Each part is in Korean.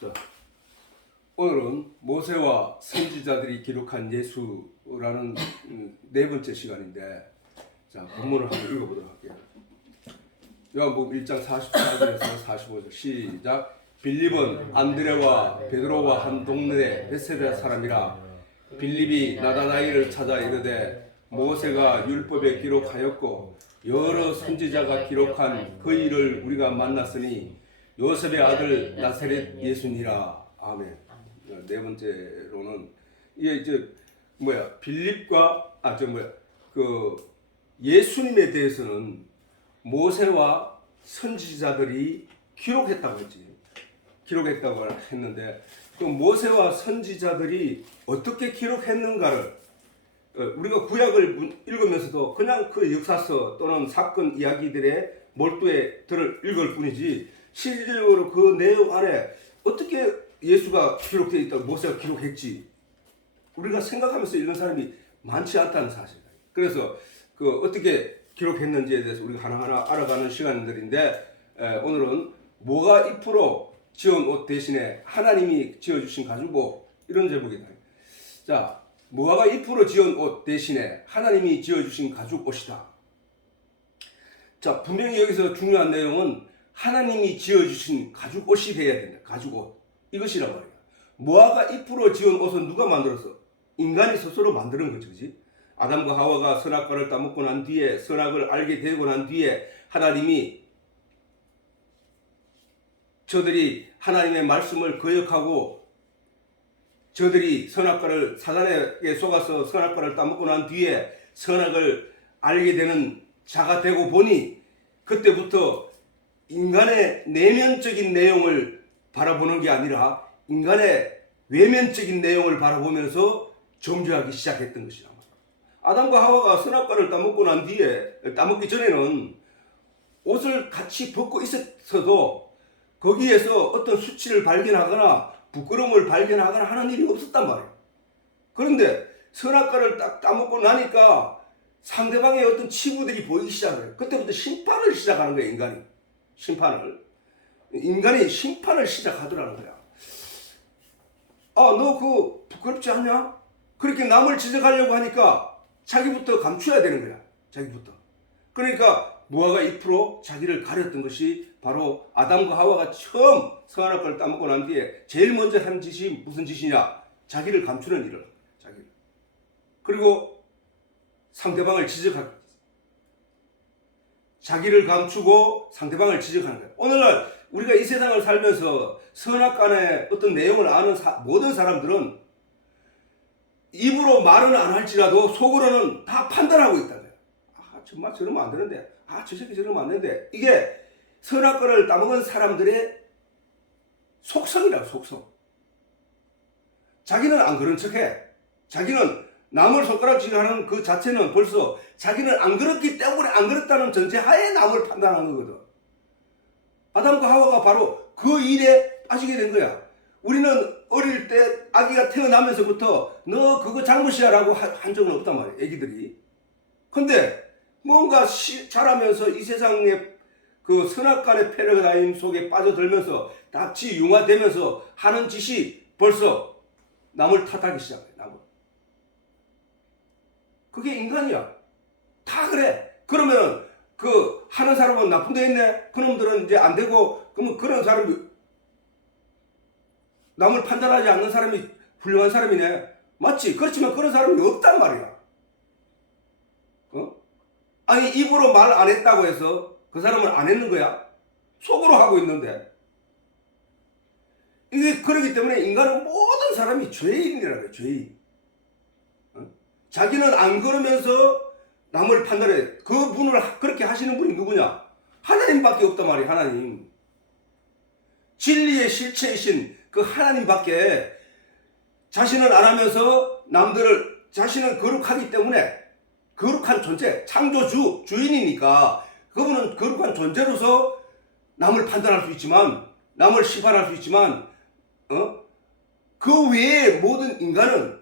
자, 오늘은 모세와 선지자들이 기록한 예수라는 네 번째 시간인데, 자, 본문을 한번 읽어보도록 할게요. 요한복음 1장 44절에서 45절 시작. 빌립은 안드레와 베드로와 한 동네 베세다 사람이라. 빌립이 나다나엘을 찾아 이르되 모세가 율법에 기록하였고 여러 선지자가 기록한 그 일을 우리가 만났으니 요셉의 아들 나사렛 예수니라. 아멘. 네 번째로는 이게 이제 빌립과 그 예수님에 대해서는 모세와 선지자들이 기록했다고 했는데, 또 모세와 선지자들이 어떻게 기록했는가를 우리가 구약을 읽으면서도 그냥 그 역사서 또는 사건 이야기들의 몰두에 들을 읽을 뿐이지, 실질적으로 그 내용 안에 어떻게 예수가 기록되어 있다고 모세가 기록했지 우리가 생각하면서 읽는 사람이 많지 않다는 사실이다. 그래서 그 어떻게 기록했는지에 대해서 우리가 하나하나 알아가는 시간들인데, 오늘은 뭐가 잎으로 지은 옷 대신에 하나님이 지어주신 가죽옷, 이런 제목이다. 자, 뭐가 잎으로 지은 옷 대신에 하나님이 지어주신 가죽옷이다. 자, 분명히 여기서 중요한 내용은 하나님이 지어주신 가죽옷이 되어야 된다. 가죽옷, 이것이란 말이야. 모아가 잎으로 지은 옷은 누가 만들었어? 인간이 스스로 만드는 거지, 그지? 아담과 하와가 선악과를 따먹고 난 뒤에, 선악을 알게 되고 난 뒤에 하나님이 저들이 하나님의 말씀을 거역하고 저들이 선악과를, 사단에게 속아서 선악과를 따먹고 난 뒤에 선악을 알게 되는 자가 되고 보니, 그때부터 인간의 내면적인 내용을 바라보는 게 아니라 인간의 외면적인 내용을 바라보면서 정죄하기 시작했던 것이란 말이야. 아담과 하와가 선악과를 따먹기 전에는 옷을 같이 벗고 있었어도 거기에서 어떤 수치를 발견하거나 부끄러움을 발견하거나 하는 일이 없었단 말이에요. 그런데 선악과를 딱 따먹고 나니까 상대방의 어떤 치부들이 보이기 시작해요. 그때부터 심판을 시작하는 거예요, 인간이. 인간이 심판을 시작하더라는 거야. 아, 너 그거 부끄럽지 않냐? 그렇게 남을 지적하려고 하니까 자기부터 감춰야 되는 거야. 자기부터. 그러니까 무화과 잎으로 자기를 가렸던 것이 바로 아담과 하와가 처음 선악과를 따먹고 난 뒤에 제일 먼저 한 짓이 무슨 짓이냐? 자기를 감추는 일을. 자기를. 그리고 상대방을 지적하기. 자기를 감추고 상대방을 지적하는 거예요. 오늘날 우리가 이 세상을 살면서 선악간의 어떤 내용을 아는 모든 사람들은 입으로 말은 안 할지라도 속으로는 다 판단하고 있다는 거예요. 아, 정말 저러면 안 되는데. 아, 저 새끼 저러면 안 되는데. 이게 선악과를 따먹은 사람들의 속성이라고, 속성. 자기는 안 그런 척해. 자기는 남을 손가락질하는 그 자체는 벌써 자기는 안 그렇기 때문에 안 그렇다는 전제하에 남을 판단하는 거거든. 아담과 하와가 바로 그 일에 빠지게 된 거야. 우리는 어릴 때 아기가 태어나면서부터 너 그거 잘못이야 라고 한 적은 없단 말이야, 애기들이. 근데 뭔가 자라면서 이 세상의 그 선악간의 패러다임 속에 빠져들면서 납치 융화되면서 하는 짓이 벌써 남을 탓하기 시작해. 남을. 그게 인간이야. 다 그래. 그러면 그 하는 사람은 나쁜 데 있네. 그놈들은 이제 안 되고, 그러면 그런 사람이, 남을 판단하지 않는 사람이 훌륭한 사람이네. 맞지? 그렇지만 그런 사람이 없단 말이야. 아니, 입으로 말 안 했다고 해서 그 사람은 안 했는 거야? 속으로 하고 있는데. 이게 그렇기 때문에 인간은 모든 사람이 죄인이라고 해요, 죄인. 자기는 안 그러면서 남을 판단해. 그 분을 그렇게 하시는 분이 누구냐? 하나님밖에 없단 말이에요, 하나님. 진리의 실체이신 그 하나님밖에 자신은 안 하면서 자신은 거룩하기 때문에, 거룩한 존재, 창조주, 주인이니까 그분은 거룩한 존재로서 남을 판단할 수 있지만, 남을 심판할 수 있지만, 그 외에 모든 인간은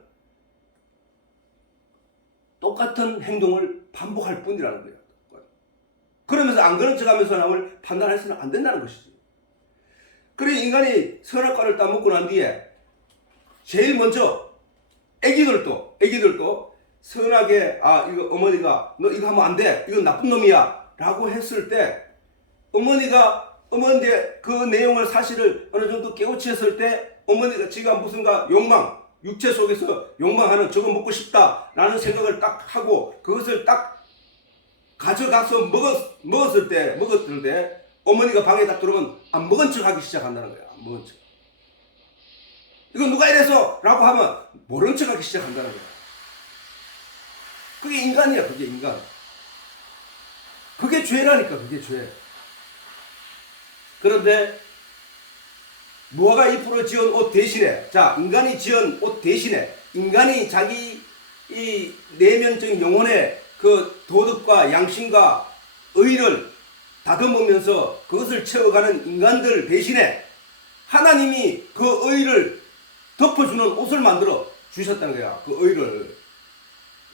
똑같은 행동을 반복할 뿐이라는 거예요. 그러면서 안 그런 척 하면서 남을 판단해서는 안 된다는 것이지. 그래, 인간이 선악과를 따먹고 난 뒤에 제일 먼저 애기들도 선하게 이거 어머니가 너 이거 하면 안 돼. 이건 나쁜 놈이야. 라고 했을 때 어머니의 그 내용을 사실을 어느 정도 깨우쳤을 때 어머니가 지가 무슨가 욕망 육체 속에서 욕망하는 저거 먹고 싶다라는 생각을 딱 하고 그것을 딱 가져가서 먹었을 때 어머니가 방에 딱 들어오면 안 먹은 척 하기 시작한다는 거야. 안 먹은 척. 이거 누가 이래서? 라고 하면 모른 척 하기 시작한다는 거야. 그게 인간이야. 그게 인간. 그게 죄라니까. 그게 죄. 그런데 노아가 잎으로 지은 옷 대신에 인간이 지은 옷 대신에 인간이 자기 이 내면적인 영혼의 그 도덕과 양심과 의를 다듬으면서 그것을 채워가는 인간들 대신에 하나님이 그 의를 덮어주는 옷을 만들어 주셨다는 거야. 그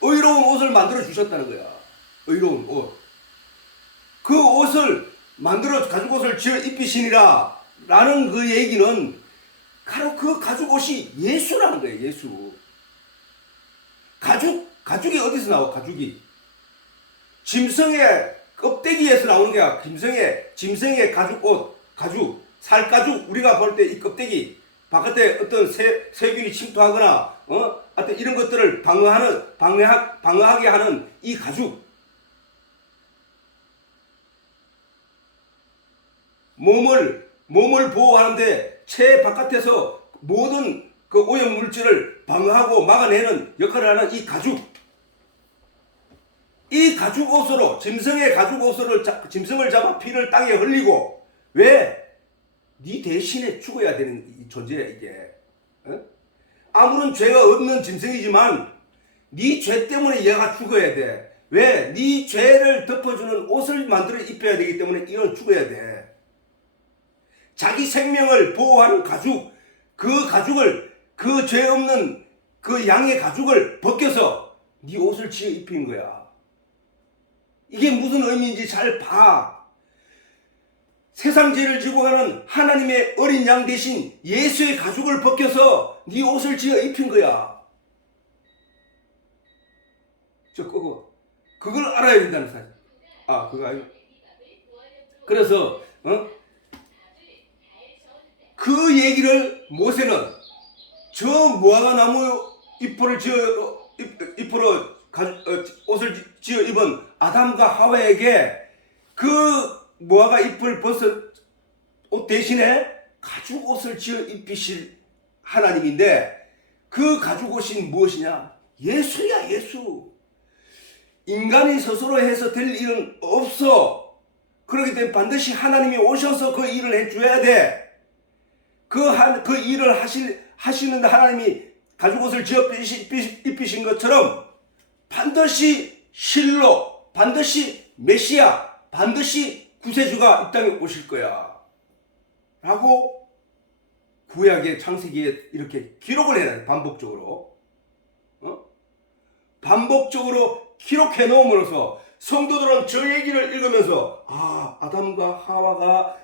의로운 옷을 만들어 주셨다는 거야. 의로운 옷. 그 옷을 만들어 가죽 옷을 지어 입히시니라 라는 그 얘기는 바로 그 가죽 옷이 예수라는 거예요. 예수. 가죽이 어디서 나와? 가죽이 짐승의 껍데기에서 나오는 거야. 짐승의 가죽 옷, 살가죽. 우리가 볼 때 이 껍데기 바깥에 어떤 세균이 침투하거나 하여튼 이런 것들을 방어하게 하는 이 가죽. 몸을 보호하는데 체 바깥에서 모든 그 오염 물질을 방어하고 막아내는 역할을 하는 이 가죽. 이 가죽 옷으로 짐승의 가죽 옷으로 짐승을 잡아 피를 땅에 흘리고 왜? 네 대신에 죽어야 되는 이 존재야 이게. 아무런 죄가 없는 짐승이지만 네 죄 때문에 얘가 죽어야 돼. 왜? 네 죄를 덮어주는 옷을 만들어 입혀야 되기 때문에 이는 죽어야 돼. 자기 생명을 보호하는 가죽, 그 가죽을 그 죄 없는 그 양의 가죽을 벗겨서 네 옷을 지어 입힌 거야. 이게 무슨 의미인지 잘 봐. 세상 죄를 지고 가는 하나님의 어린 양 대신 예수의 가죽을 벗겨서 네 옷을 지어 입힌 거야. 저 끄고 그걸 알아야 된다는 사실. 그거 알고. 그래서 그 얘기를 모세는 저 무화과 나무 잎으로 옷을 지어 입은 아담과 하와에게 그 무화과 잎을 벗은 옷 대신에 가죽 옷을 지어 입히실 하나님인데 그 가죽 옷이 무엇이냐? 예수야, 예수. 인간이 스스로 해서 될 일은 없어. 그렇기 때문에 반드시 하나님이 오셔서 그 일을 해줘야 돼. 그 일을 하시는 하나님이 가죽 옷을 지어 입히신 것처럼 반드시 실로, 반드시 메시아, 반드시 구세주가 이 땅에 오실 거야. 라고 구약의 창세기에 이렇게 기록을 해놔요. 반복적으로. 반복적으로 기록해 놓음으로써 성도들은 저 얘기를 읽으면서 아담과 하와가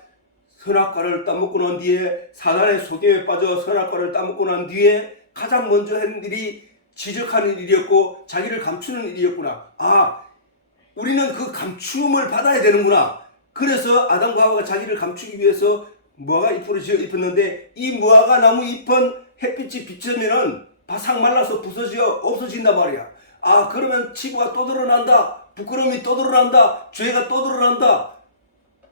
선악과를 따먹고 난 뒤에 사단의 속임에 빠져 선악과를 따먹고 난 뒤에 가장 먼저 한 일이 지적하는 일이었고 자기를 감추는 일이었구나. 우리는 그 감춤을 받아야 되는구나. 그래서 아담과 하와가 자기를 감추기 위해서 무화과 잎으로 지어 입혔는데 이 무화과 나무 잎은 햇빛이 비치면은 바싹 말라서 부서져 없어진단 말이야. 그러면 치부가 또 드러난다. 부끄러움이 또 드러난다. 죄가 또 드러난다.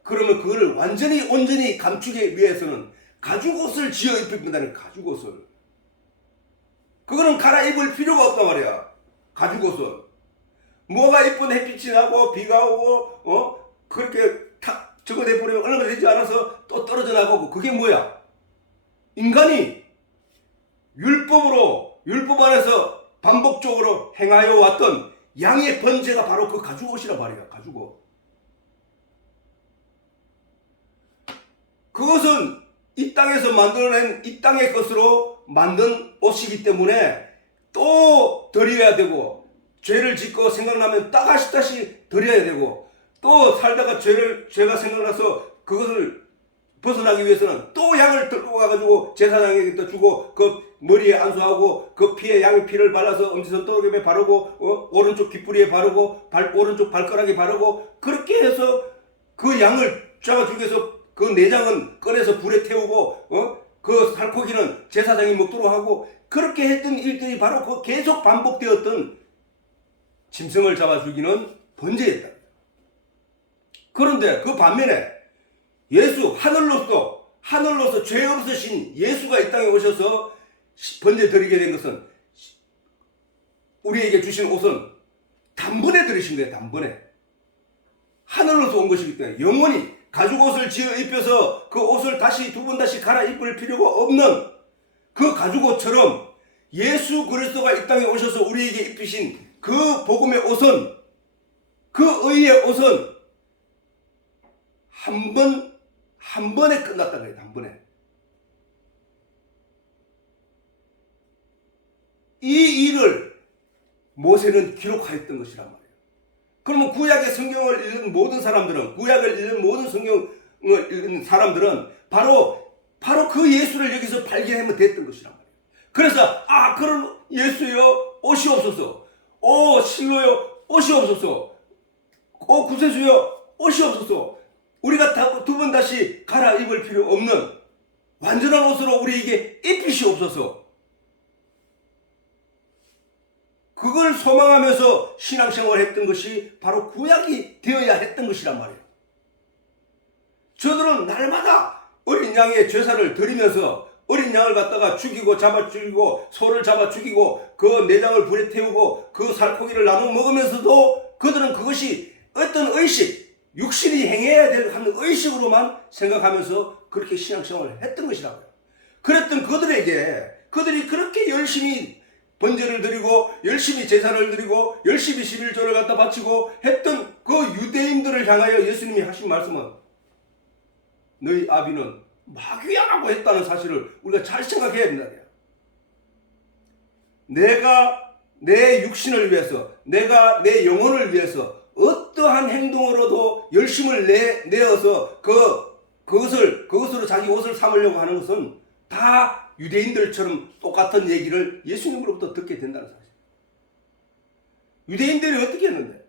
그러면 그거를 온전히 감추기 위해서는 가죽옷을 지어 입힌다는 가죽옷을. 그거는 갈아입을 필요가 없단 말이야. 가죽옷은. 무화과 잎은 햇빛이 나고 비가 오고 그렇게 저거 내버리면 얼마 되지 않아서 또 떨어져 나가고 그게 뭐야? 인간이 율법 안에서 반복적으로 행하여 왔던 양의 번제가 바로 그 가죽옷이란 말이야. 가죽옷. 그것은 이 땅에서 만들어낸 이 땅의 것으로 만든 옷이기 때문에 또 드려야 되고 죄를 짓고 생각나면 다시 드려야 되고 또 살다가 죄가 생각나서 그것을 벗어나기 위해서는 또 양을 들고 가가지고 제사장에게 또 주고 그 머리에 안수하고 그 피에 양의 피를 발라서 엄지손톱에 바르고 오른쪽 귓부리에 바르고 오른쪽 발가락에 바르고 그렇게 해서 그 양을 잡아주기 위해서 그 내장은 꺼내서 불에 태우고 그 살코기는 제사장이 먹도록 하고 그렇게 했던 일들이 바로 그 계속 반복되었던 짐승을 잡아 죽이는 번제였다. 그런데 그 반면에 예수 하늘로서 죄 없으신 예수가 이 땅에 오셔서 번제 드리게 된 것은 우리에게 주신 옷은 단번에 드리신 거예요. 단번에 하늘로서 온 것이기 때문에 영원히 가죽 옷을 지어 입혀서 그 옷을 다시 두 번 다시 갈아입을 필요가 없는 그 가죽 옷처럼 예수 그리스도가 이 땅에 오셔서 우리에게 입히신 그 복음의 옷은 그 의의 옷은 한 번에 끝났다 그래요. 한 번에. 이 일을 모세는 기록하였던 것이란 말이에요. 그러면 구약의 성경을 읽는 모든 사람들은 구약을 읽는 모든 성경을 읽는 사람들은 바로 그 예수를 여기서 발견하면 됐던 것이란 말이에요. 그래서 그럼 예수여 오시옵소서. 실로여 오시옵소서. 구세주여 오시옵소서. 우리가 두 번 다시 갈아입을 필요 없는 완전한 옷으로 우리에게 입히시옵소서. 그걸 소망하면서 신앙생활을 했던 것이 바로 구약이 되어야 했던 것이란 말이에요. 저들은 날마다 어린 양의 제사를 드리면서 어린 양을 갖다가 죽이고 잡아 죽이고 소를 잡아 죽이고 그 내장을 불에 태우고 그 살코기를 나눠 먹으면서도 그들은 그것이 어떤 의식, 육신이 행해야 될 하는 의식으로만 생각하면서 그렇게 신앙생활을 했던 것이라고요. 그랬던 그들이 그렇게 열심히 번제를 드리고 열심히 제사를 드리고 열심히 11조를 갖다 바치고 했던 그 유대인들을 향하여 예수님이 하신 말씀은 너희 아비는 마귀야라고 했다는 사실을 우리가 잘 생각해야 된다. 내가 내 육신을 위해서 내가 내 영혼을 위해서 어떠한 행동으로도 열심을 내어서 그것으로 자기 옷을 삼으려고 하는 것은 다 유대인들처럼 똑같은 얘기를 예수님으로부터 듣게 된다는 사실. 유대인들이 어떻게 했는데?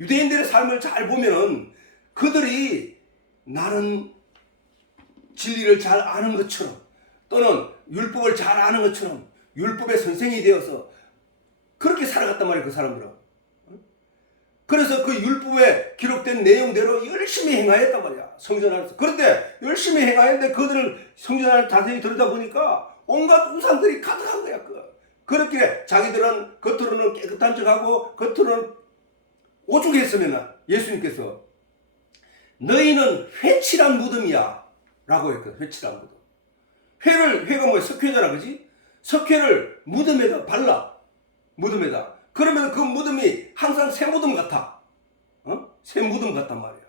유대인들의 삶을 잘 보면은 그들이 나는 진리를 잘 아는 것처럼 또는 율법을 잘 아는 것처럼 율법의 선생이 되어서 그렇게 살아갔단 말이에요. 그 사람들은. 그래서 그 율법에 기록된 내용대로 열심히 행하였단 말이야. 성전 안에서. 그런데 열심히 행하였는데 그들을 성전 안을 자세히 들여다보니까 온갖 우상들이 가득한 거야. 그렇게 자기들은 겉으로는 깨끗한 척하고 겉으로는 오죽했으면 예수님께서 너희는 회칠한 무덤이야 라고 했거든. 회칠한 무덤. 회가 뭐야? 석회잖아. 그지? 석회를 무덤에다 발라. 무덤에다. 그러면 그 무덤이 항상 새 무덤 같아. 새 무덤 같단 말이야.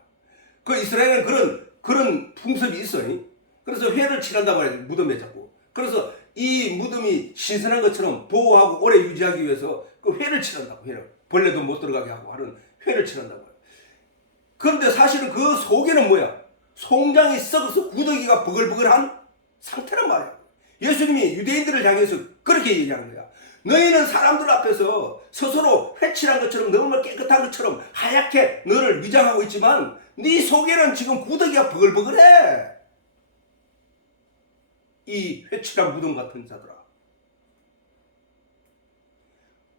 그 이스라엘은 그런 풍습이 있어요. 그래서 회를 칠한단 말이야. 무덤에 자꾸. 그래서 이 무덤이 신선한 것처럼 보호하고 오래 유지하기 위해서 그 회를 칠한다고. 벌레도 못 들어가게 하고 하는 회를 칠한다고. 그런데 사실은 그 속에는 뭐야? 송장이 썩어서 구더기가 버글버글한 상태란 말이야. 예수님이 유대인들을 향해서 그렇게 얘기하는 거야. 너희는 사람들 앞에서 스스로 회칠한 것처럼 너무나 깨끗한 것처럼 하얗게 너를 위장하고 있지만 네 속에는 지금 구더기가 버글버글해. 이 회칠한 무덤 같은 자들아.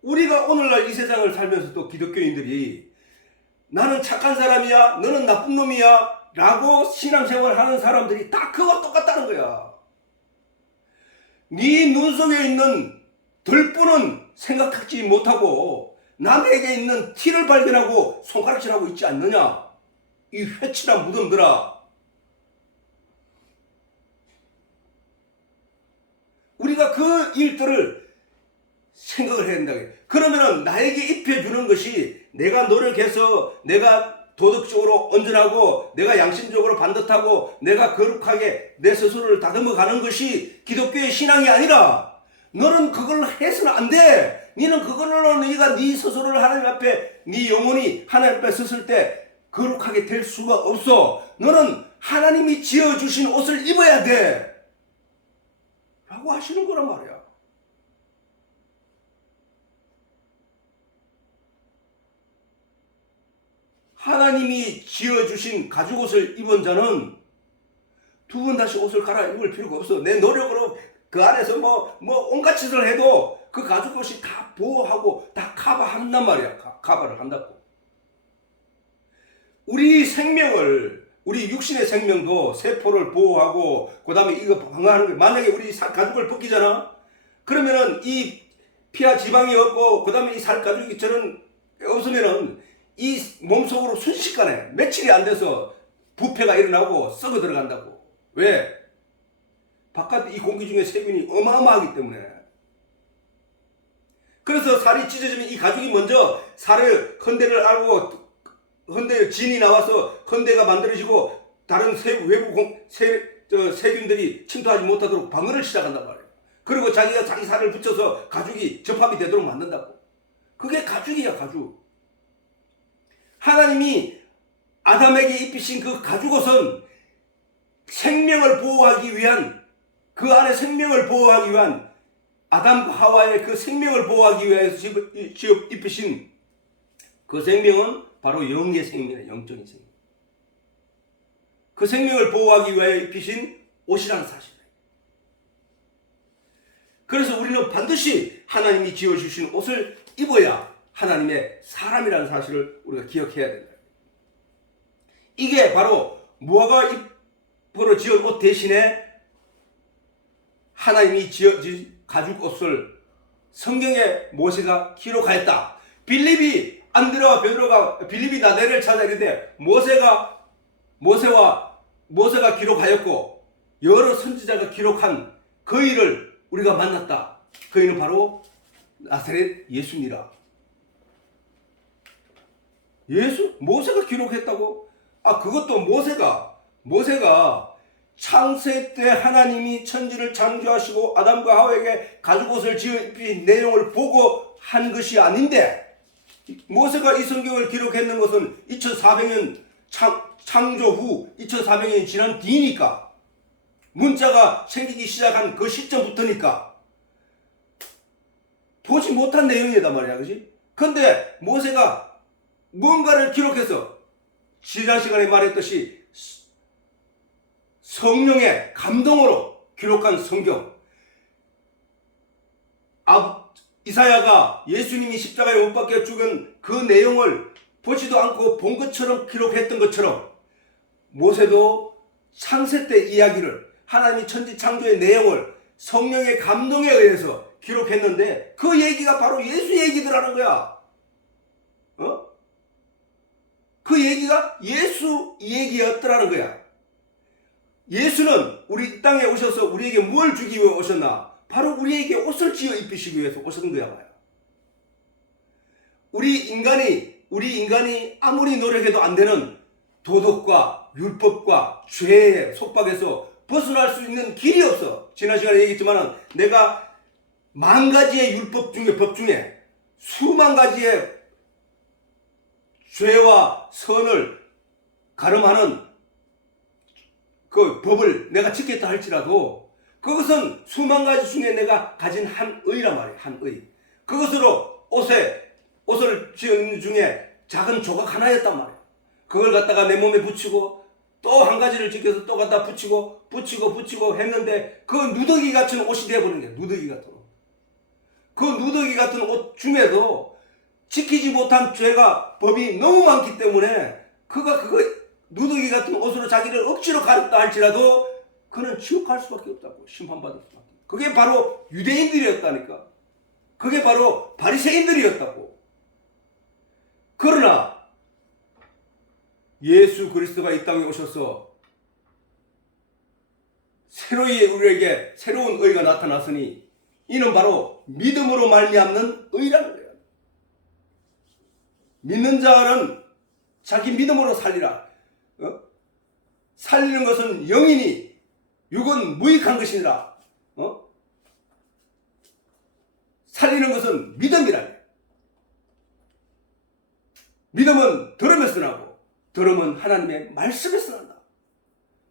우리가 오늘날 이 세상을 살면서도 기독교인들이 나는 착한 사람이야 너는 나쁜 놈이야 라고 신앙생활을 하는 사람들이 다 그거 똑같다는 거야. 네 눈 속에 있는 들뿐은 생각하지 못하고 남에게 있는 티를 발견하고 손가락질하고 있지 않느냐. 이 회칠한 무덤들아. 우리가 그 일들을 생각을 해야 된다. 그러면은 나에게 입혀주는 것이 내가 노력해서 내가 도덕적으로 온전하고 내가 양심적으로 반듯하고 내가 거룩하게 내 스스로를 다듬어 가는 것이 기독교의 신앙이 아니라 너는 그걸 해서는 안 돼. 너는 그걸로 네가 네 스스로를 하나님 앞에 네 영혼이 하나님 앞에 섰을 때 거룩하게 될 수가 없어. 너는 하나님이 지어주신 옷을 입어야 돼 라고 하시는 거란 말이야. 하나님이 지어주신 가죽옷을 입은 자는 두 번 다시 옷을 갈아입을 필요가 없어. 내 노력으로 그 안에서 뭐 온갖 짓을 해도 그 가죽옷이 다 보호하고 다 커버한단 말이야. 커버를 한다고. 우리 생명을, 우리 육신의 생명도 세포를 보호하고 그 다음에 이거 방어하는 거. 만약에 우리 가죽을 벗기잖아. 그러면은 이 피와 지방이 없고 그 다음에 이 살 가죽이 저는 없으면은 이 몸속으로 순식간에 며칠이 안 돼서 부패가 일어나고 썩어 들어간다고. 왜? 바깥 이 공기 중에 세균이 어마어마하기 때문에. 그래서 살이 찢어지면 이 가죽이 먼저 살을 헌대를 알고 헌대 진이 나와서 헌대가 만들어지고 다른 외부 세균들이 침투하지 못하도록 방어를 시작한단 말이에요. 그리고 자기가 자기 살을 붙여서 가죽이 접합이 되도록 만든다고. 그게 가죽이야, 가죽. 하나님이 아담에게 입히신 그 가죽옷은 생명을 보호하기 위한, 그 안에 생명을 보호하기 위한, 아담과 하와의 그 생명을 보호하기 위해서 입히신 그 생명은 바로 영의 생명이다. 영적인 생명. 그 생명을 보호하기 위하여 입히신 옷이라는 사실이에요. 그래서 우리는 반드시 하나님이 지어주신 옷을 입어야 하나님의 사람이라는 사실을 우리가 기억해야 된다. 이게 바로 무화과 잎으로 지은 옷 대신에 하나님이 지어진 가죽 옷을 성경에 모세가 기록하였다. 빌립이 안드레와 베드로가 빌립이 나대를 찾아 이르되 모세가 기록하였고 여러 선지자가 기록한 그 일을 우리가 만났다. 그 일은 바로 나사렛 예수니라. 모세가 기록했다고? 그것도 모세가 창세 때 하나님이 천지를 창조하시고 아담과 하와에게 가죽옷을 지어 입힌 내용을 보고 한 것이 아닌데, 모세가 이 성경을 기록했는 것은 2400년 창조 후 2400년이 지난 뒤니까, 문자가 생기기 시작한 그 시점부터니까 보지 못한 내용이단 말이야. 그지? 근데 모세가 뭔가를 기록해서 지난 시간에 말했듯이 성령의 감동으로 기록한 성경, 이사야가 예수님이 십자가에 못 박혀 죽은 그 내용을 보지도 않고 본 것처럼 기록했던 것처럼 모세도 창세 때 이야기를, 하나님이 천지 창조의 내용을 성령의 감동에 의해서 기록했는데 그 얘기가 바로 예수 얘기더라는 거야. 그 얘기가 예수 얘기였더라는 거야. 예수는 우리 땅에 오셔서 우리에게 뭘 주기 위해 오셨나? 바로 우리에게 옷을 지어 입히시기 위해서 오신 거야 봐요. 우리 인간이 아무리 노력해도 안 되는 도덕과 율법과 죄의 속박에서 벗어날 수 있는 길이 없어. 지난 시간에 얘기했지만 내가 만 가지의 법 중에 수만 가지의 죄와 선을 가름하는 그 법을 내가 지켰다 할지라도 그것은 수만 가지 중에 내가 가진 한 의란 말이에요. 한 의. 그것으로 옷을 지은 중에 작은 조각 하나였단 말이에요. 그걸 갖다가 내 몸에 붙이고 또 한 가지를 지켜서 또 갖다 붙이고 했는데 그 누더기 같은 옷이 되어버린 거예요. 누더기 같은 옷. 그 누더기 같은 옷 중에도 지키지 못한 법이 너무 많기 때문에 그거 누더기 같은 옷으로 자기를 억지로 가렸다 할지라도 그는 지옥갈 수밖에 없다고. 심판받을 수밖에. 그게 바로 유대인들이었다니까. 그게 바로 바리새인들이었다고. 그러나 예수 그리스도가 이 땅에 오셔서 우리에게 새로운 의가 나타났으니 이는 바로 믿음으로 말미암는 의라는 거예요. 믿는 자는 자기 믿음으로 살리라. 살리는 것은 영이니 육은 무익한 것이니라. 살리는 것은 믿음이라. 믿음은 들음에서 나고 들음은 하나님의 말씀에서 난다.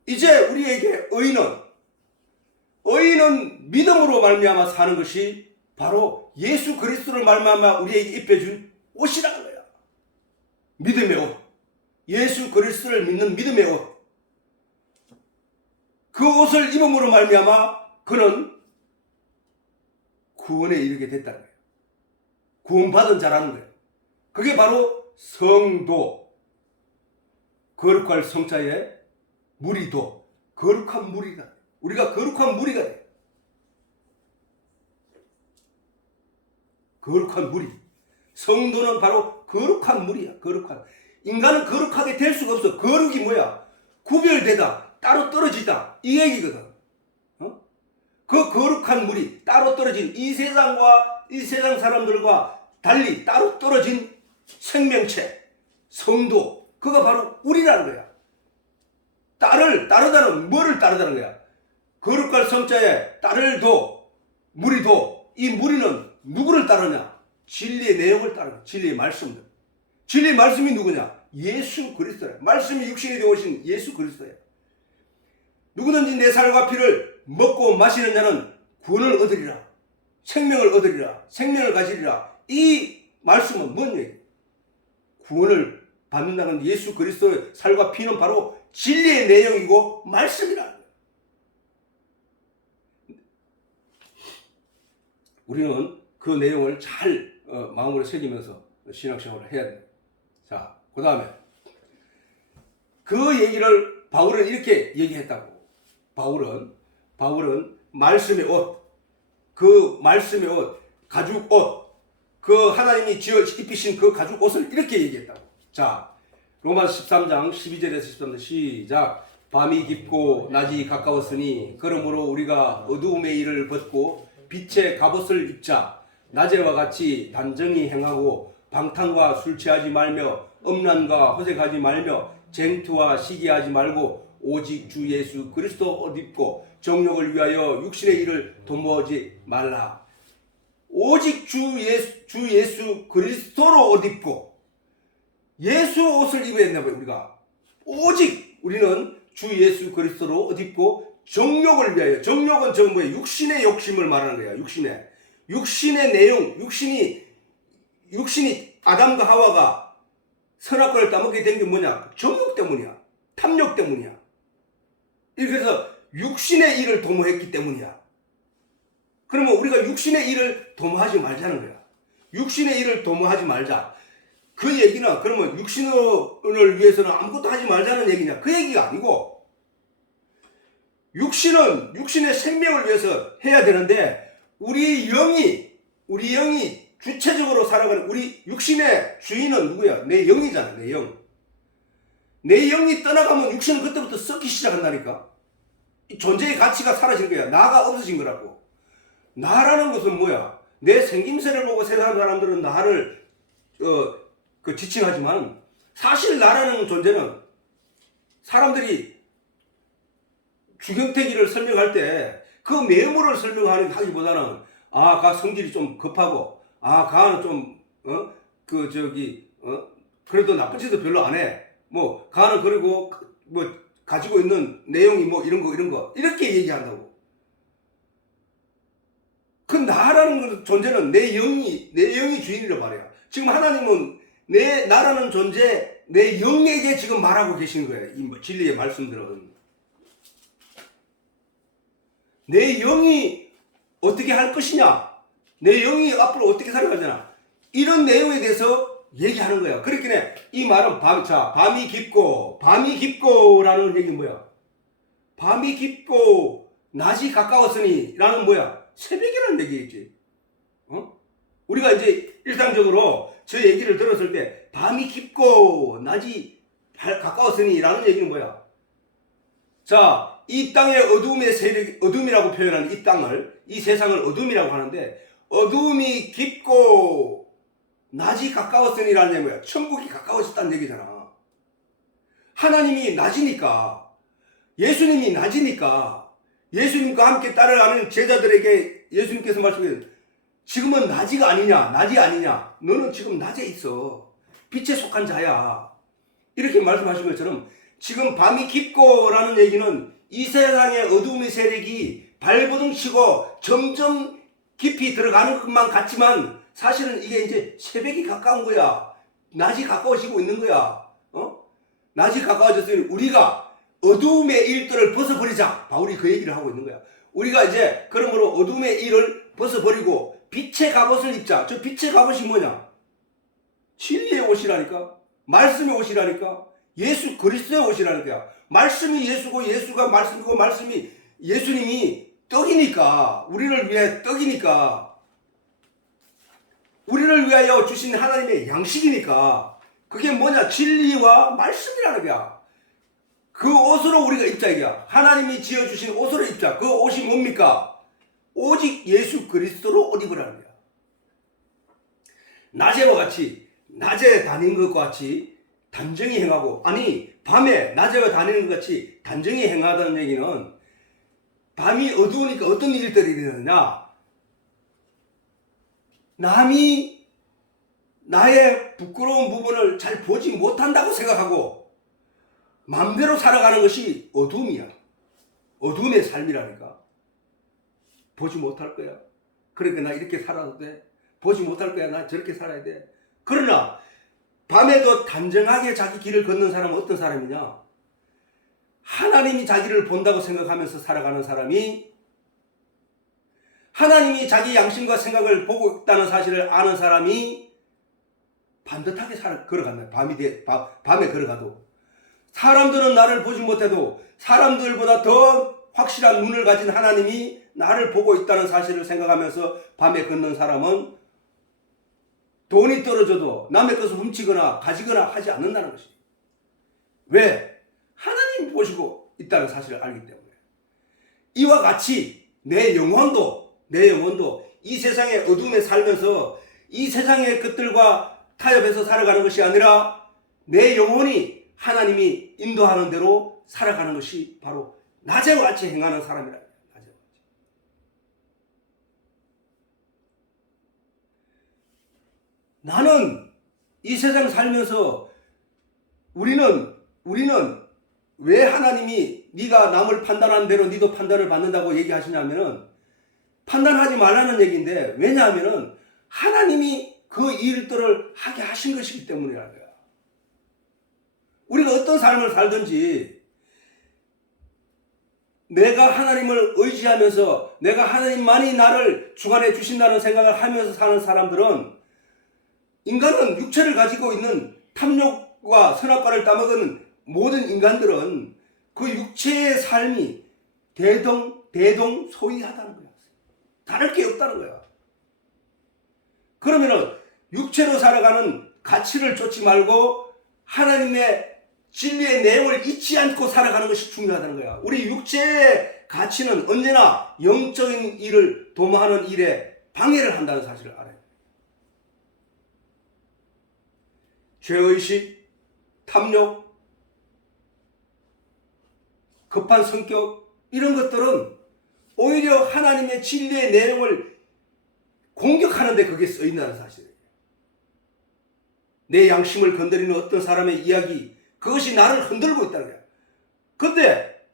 이제 우리에게 의인은 믿음으로 말미암아 사는 것이 바로 예수 그리스도를 말미암아 우리에게 입혀준 옷이라는 거야. 믿음의 옷. 예수 그리스도를 믿는 믿음의 옷. 그 옷을 입음으로 말미암아 그는 구원에 이르게 됐다는 거예요. 구원받은 자라는 거예요. 그게 바로 성도. 거룩할 성자의 무리도. 거룩한 무리다. 우리가 거룩한 무리가 돼. 거룩한 무리. 성도는 바로 거룩한 무리야. 거룩한. 인간은 거룩하게 될 수가 없어. 거룩이 뭐야? 구별되다. 따로 떨어지다. 이 얘기거든. 그 거룩한 무리. 따로 떨어진 이 세상 사람들과 달리 따로 떨어진 생명체. 성도. 그가 바로 우리라는 거야. 따르다는 뭐를 따르다는 거야? 거룩할 성자에 따를도 무리도 이 무리는 누구를 따르냐? 진리의 내용을 따르는 진리의 말씀들. 진리의 말씀이 누구냐? 예수 그리스도야. 말씀이 육신이 되어 오신 예수 그리스도야. 누구든지 내 살과 피를 먹고 마시는 자는 구원을 얻으리라. 생명을 얻으리라. 생명을 가지리라. 이 말씀은 뭔 얘기? 구원을 받는다는 예수 그리스도의 살과 피는 바로 진리의 내용이고 말씀이라는 거예요. 우리는 그 내용을 잘 마음으로 새기면서 신앙생활을 해야 돼요. 자, 그 다음에 그 얘기를 바울은 이렇게 얘기했다고. 바울은 말씀의 옷, 그 말씀의 옷, 가죽 옷, 그 하나님이 지어 입히신 그 가죽 옷을 이렇게 얘기했다고. 자, 로마서 13장 12절에서 13절 시작. 밤이 깊고 낮이 가까웠으니 그러므로 우리가 어두움의 일을 벗고 빛의 갑옷을 입자. 낮에와 같이 단정히 행하고 방탕과 술 취하지 말며 음란과 호색하지 말며 쟁투와 시기하지 말고 오직 주 예수 그리스도 옷 입고 정욕을 위하여 육신의 일을 도모하지 말라. 오직 주 예수 그리스도로 옷 입고 예수 옷을 입어야 된다고요. 우리가 오직 우리는 주 예수 그리스도로 옷 입고 정욕을 위하여. 정욕은 저 뭐예요? 육신의 욕심을 말하는 거야. 육신의 내용. 육신이 아담과 하와가 선악과를 따먹게 된 게 뭐냐? 정욕 때문이야. 탐욕 때문이야. 이렇게 해서 육신의 일을 도모했기 때문이야. 그러면 우리가 육신의 일을 도모하지 말자는 거야. 육신의 일을 도모하지 말자. 그 얘기는 그러면 육신을 위해서는 아무것도 하지 말자는 얘기냐? 그 얘기가 아니고 육신은 육신의 생명을 위해서 해야 되는데 우리 영이 주체적으로 살아가는 우리 육신의 주인은 누구야? 내 영이잖아. 내 영. 내 영이 떠나가면 육신은 그때부터 썩기 시작한다니까. 이 존재의 가치가 사라진 거야. 나가 없어진 거라고. 나라는 것은 뭐야? 내 생김새를 보고 세상 사람들은 나를 지칭하지만 사실 나라는 존재는 사람들이 주경태기를 설명할 때 그 메모를 하기보다는 가 성질이 좀 급하고 가는 좀 그래도 나쁜 짓도 별로 안 해. 뭐 가는 그리고 뭐 가지고 있는 내용이 뭐 이런 거 이렇게 얘기한다고. 그 나라는 존재는 내 영이 주인이라 말이야. 지금 하나님은 나라는 존재, 내 영에게 지금 말하고 계시는 거예요. 이 진리의 말씀들은. 내 영이 어떻게 할 것이냐? 내 영이 앞으로 어떻게 살아가잖아. 이런 내용에 대해서 얘기하는 거야. 그렇긴 이 말은 밤이 깊고라는 얘기는 뭐야? 밤이 깊고 낮이 가까웠으니 라는 뭐야? 새벽이라는 얘기겠지. 우리가 이제 일상적으로 저 얘기를 들었을 때 밤이 깊고 낮이 가까웠으니 라는 얘기는 뭐야? 자, 이 땅의 어두움의 세력, 어둠이라고 표현하는 이 땅을, 이 세상을 어둠이라고 하는데 어둠이 깊고 낮이 가까웠으니 라는 얘기는 뭐야? 천국이 가까워졌다는 얘기잖아. 하나님이 낮이니까, 예수님이 낮이니까 예수님과 함께 따라가는 제자들에게 예수님께서 말씀하셨어요. 지금은 낮이 아니냐? 너는 지금 낮에 있어. 빛에 속한 자야. 이렇게 말씀하신 것처럼 지금 밤이 깊고라는 얘기는 이 세상의 어둠의 세력이 발버둥 치고 점점 깊이 들어가는 것만 같지만 사실은 이게 이제 새벽이 가까운 거야. 낮이 가까워지고 있는 거야. 낮이 가까워졌으니 우리가 어둠의 일들을 벗어버리자. 바울이 그 얘기를 하고 있는 거야. 우리가 이제 그러므로 어둠의 일을 벗어버리고 빛의 갑옷을 입자. 저 빛의 갑옷이 뭐냐? 진리의 옷이라니까. 말씀의 옷이라니까. 예수 그리스도의 옷이라니까. 말씀이 예수고 예수가 말씀이고 말씀이 예수님이 떡이니까. 우리를 위해 떡이니까. 우리를 위하여 주신 하나님의 양식이니까. 그게 뭐냐? 진리와 말씀이라는 거야. 그 옷으로 우리가 입자 이거야. 하나님이 지어주신 옷으로 입자. 그 옷이 뭡니까? 오직 예수 그리스도로 옷 입으라는 거야. 낮에와 같이 낮에 다니는 것과 같이 단정히 행하고, 아니 밤에 낮에 다니는 것 같이 단정히 행하다는 얘기는 밤이 어두우니까 어떤 일들이 일어나냐? 남이 나의 부끄러운 부분을 잘 보지 못한다고 생각하고 마음대로 살아가는 것이 어둠이야. 어둠의 삶이라니까. 보지 못할 거야. 그러니까 나 이렇게 살아도 돼. 보지 못할 거야. 나 저렇게 살아야 돼. 그러나 밤에도 단정하게 자기 길을 걷는 사람은 어떤 사람이냐? 하나님이 자기를 본다고 생각하면서 살아가는 사람이, 하나님이 자기 양심과 생각을 보고 있다는 사실을 아는 사람이 반듯하게 걸어간다. 밤에 걸어가도. 사람들은 나를 보지 못해도 사람들보다 더 확실한 눈을 가진 하나님이 나를 보고 있다는 사실을 생각하면서 밤에 걷는 사람은 돈이 떨어져도 남의 것을 훔치거나 가지거나 하지 않는다는 것이. 왜? 하나님이 보시고 있다는 사실을 알기 때문에. 이와 같이 내 영혼도 이 세상의 어둠에 살면서 이 세상의 것들과 타협해서 살아가는 것이 아니라 내 영혼이 하나님이 인도하는 대로 살아가는 것이 바로 낮에와 같이 행하는 사람이라. 나는 이 세상 살면서 우리는 왜 하나님이 네가 남을 판단하는 대로 네도 판단을 받는다고 얘기하시냐면은 판단하지 말라는 얘기인데, 왜냐하면은 하나님이 그 일들을 하게 하신 것이기 때문이라는 거야. 우리가 어떤 삶을 살든지 내가 하나님을 의지하면서 내가 하나님만이 나를 주관해 주신다는 생각을 하면서 사는 사람들은, 인간은 육체를 가지고 있는 탐욕과 선악과를 따먹는 모든 인간들은 그 육체의 삶이 대동소이하다는 거야. 다를 게 없다는 거야. 그러면은 육체로 살아가는 가치를 쫓지 말고 하나님의 진리의 내용을 잊지 않고 살아가는 것이 중요하다는 거야. 우리 육체의 가치는 언제나 영적인 일을 도모하는 일에 방해를 한다는 사실을 알아요. 죄의식, 탐욕, 급한 성격, 이런 것들은 오히려 하나님의 진리의 내용을 공격하는 데 그게 쓰인다는 사실이에요. 내 양심을 건드리는 어떤 사람의 이야기, 그것이 나를 흔들고 있다는 거야. 근데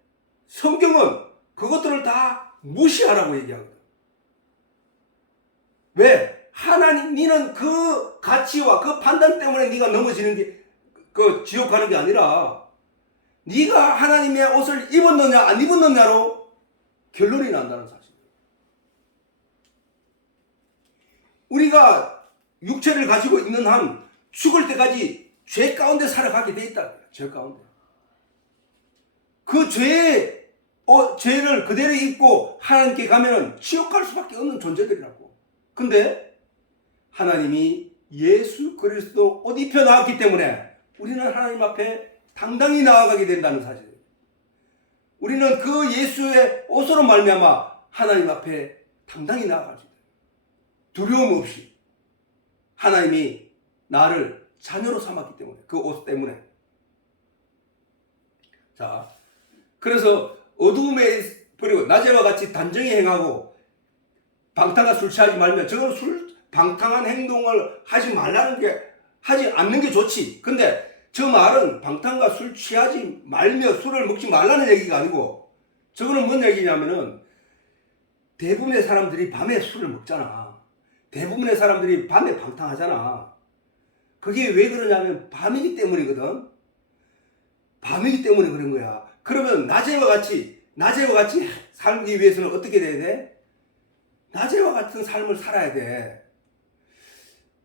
성경은 그것들을 다 무시하라고 얘기하거든. 왜? 하나님, 니는 그 가치와 그 판단 때문에 네가 넘어지는 게, 그 지옥 가는 게 아니라 네가 하나님의 옷을 입었느냐 안 입었느냐로 결론이 난다는 사실. 우리가 육체를 가지고 있는 한 죽을 때까지 죄 가운데 살아가게 돼 있다. 죄 가운데. 그 죄를 그대로 입고 하나님께 가면은 지옥 갈 수밖에 없는 존재들이라고. 근데 하나님이 예수 그리스도 옷 입혀 나왔기 때문에 우리는 하나님 앞에 당당히 나아가게 된다는 사실. 우리는 그 예수의 옷으로 말미암아 하나님 앞에 당당히 나아갈 수 있다. 두려움 없이. 하나님이 나를 자녀로 삼았기 때문에, 그 옷 때문에. 자, 그래서 어두움에 버리고 낮에와 같이 단정히 행하고 방탕한 술 취하지 말면, 저건 방탕한 행동을 하지 않는 게 좋지. 근데 저 말은 방탕과 술 취하지 말며 술을 먹지 말라는 얘기가 아니고, 저거는 뭔 얘기냐면은 대부분의 사람들이 밤에 술을 먹잖아. 대부분의 사람들이 밤에 방탕하잖아. 그게 왜 그러냐면 밤이기 때문이거든. 밤이기 때문에 그런 거야. 그러면 낮에와 같이 살기 위해서는 어떻게 돼야 돼? 낮에와 같은 삶을 살아야 돼.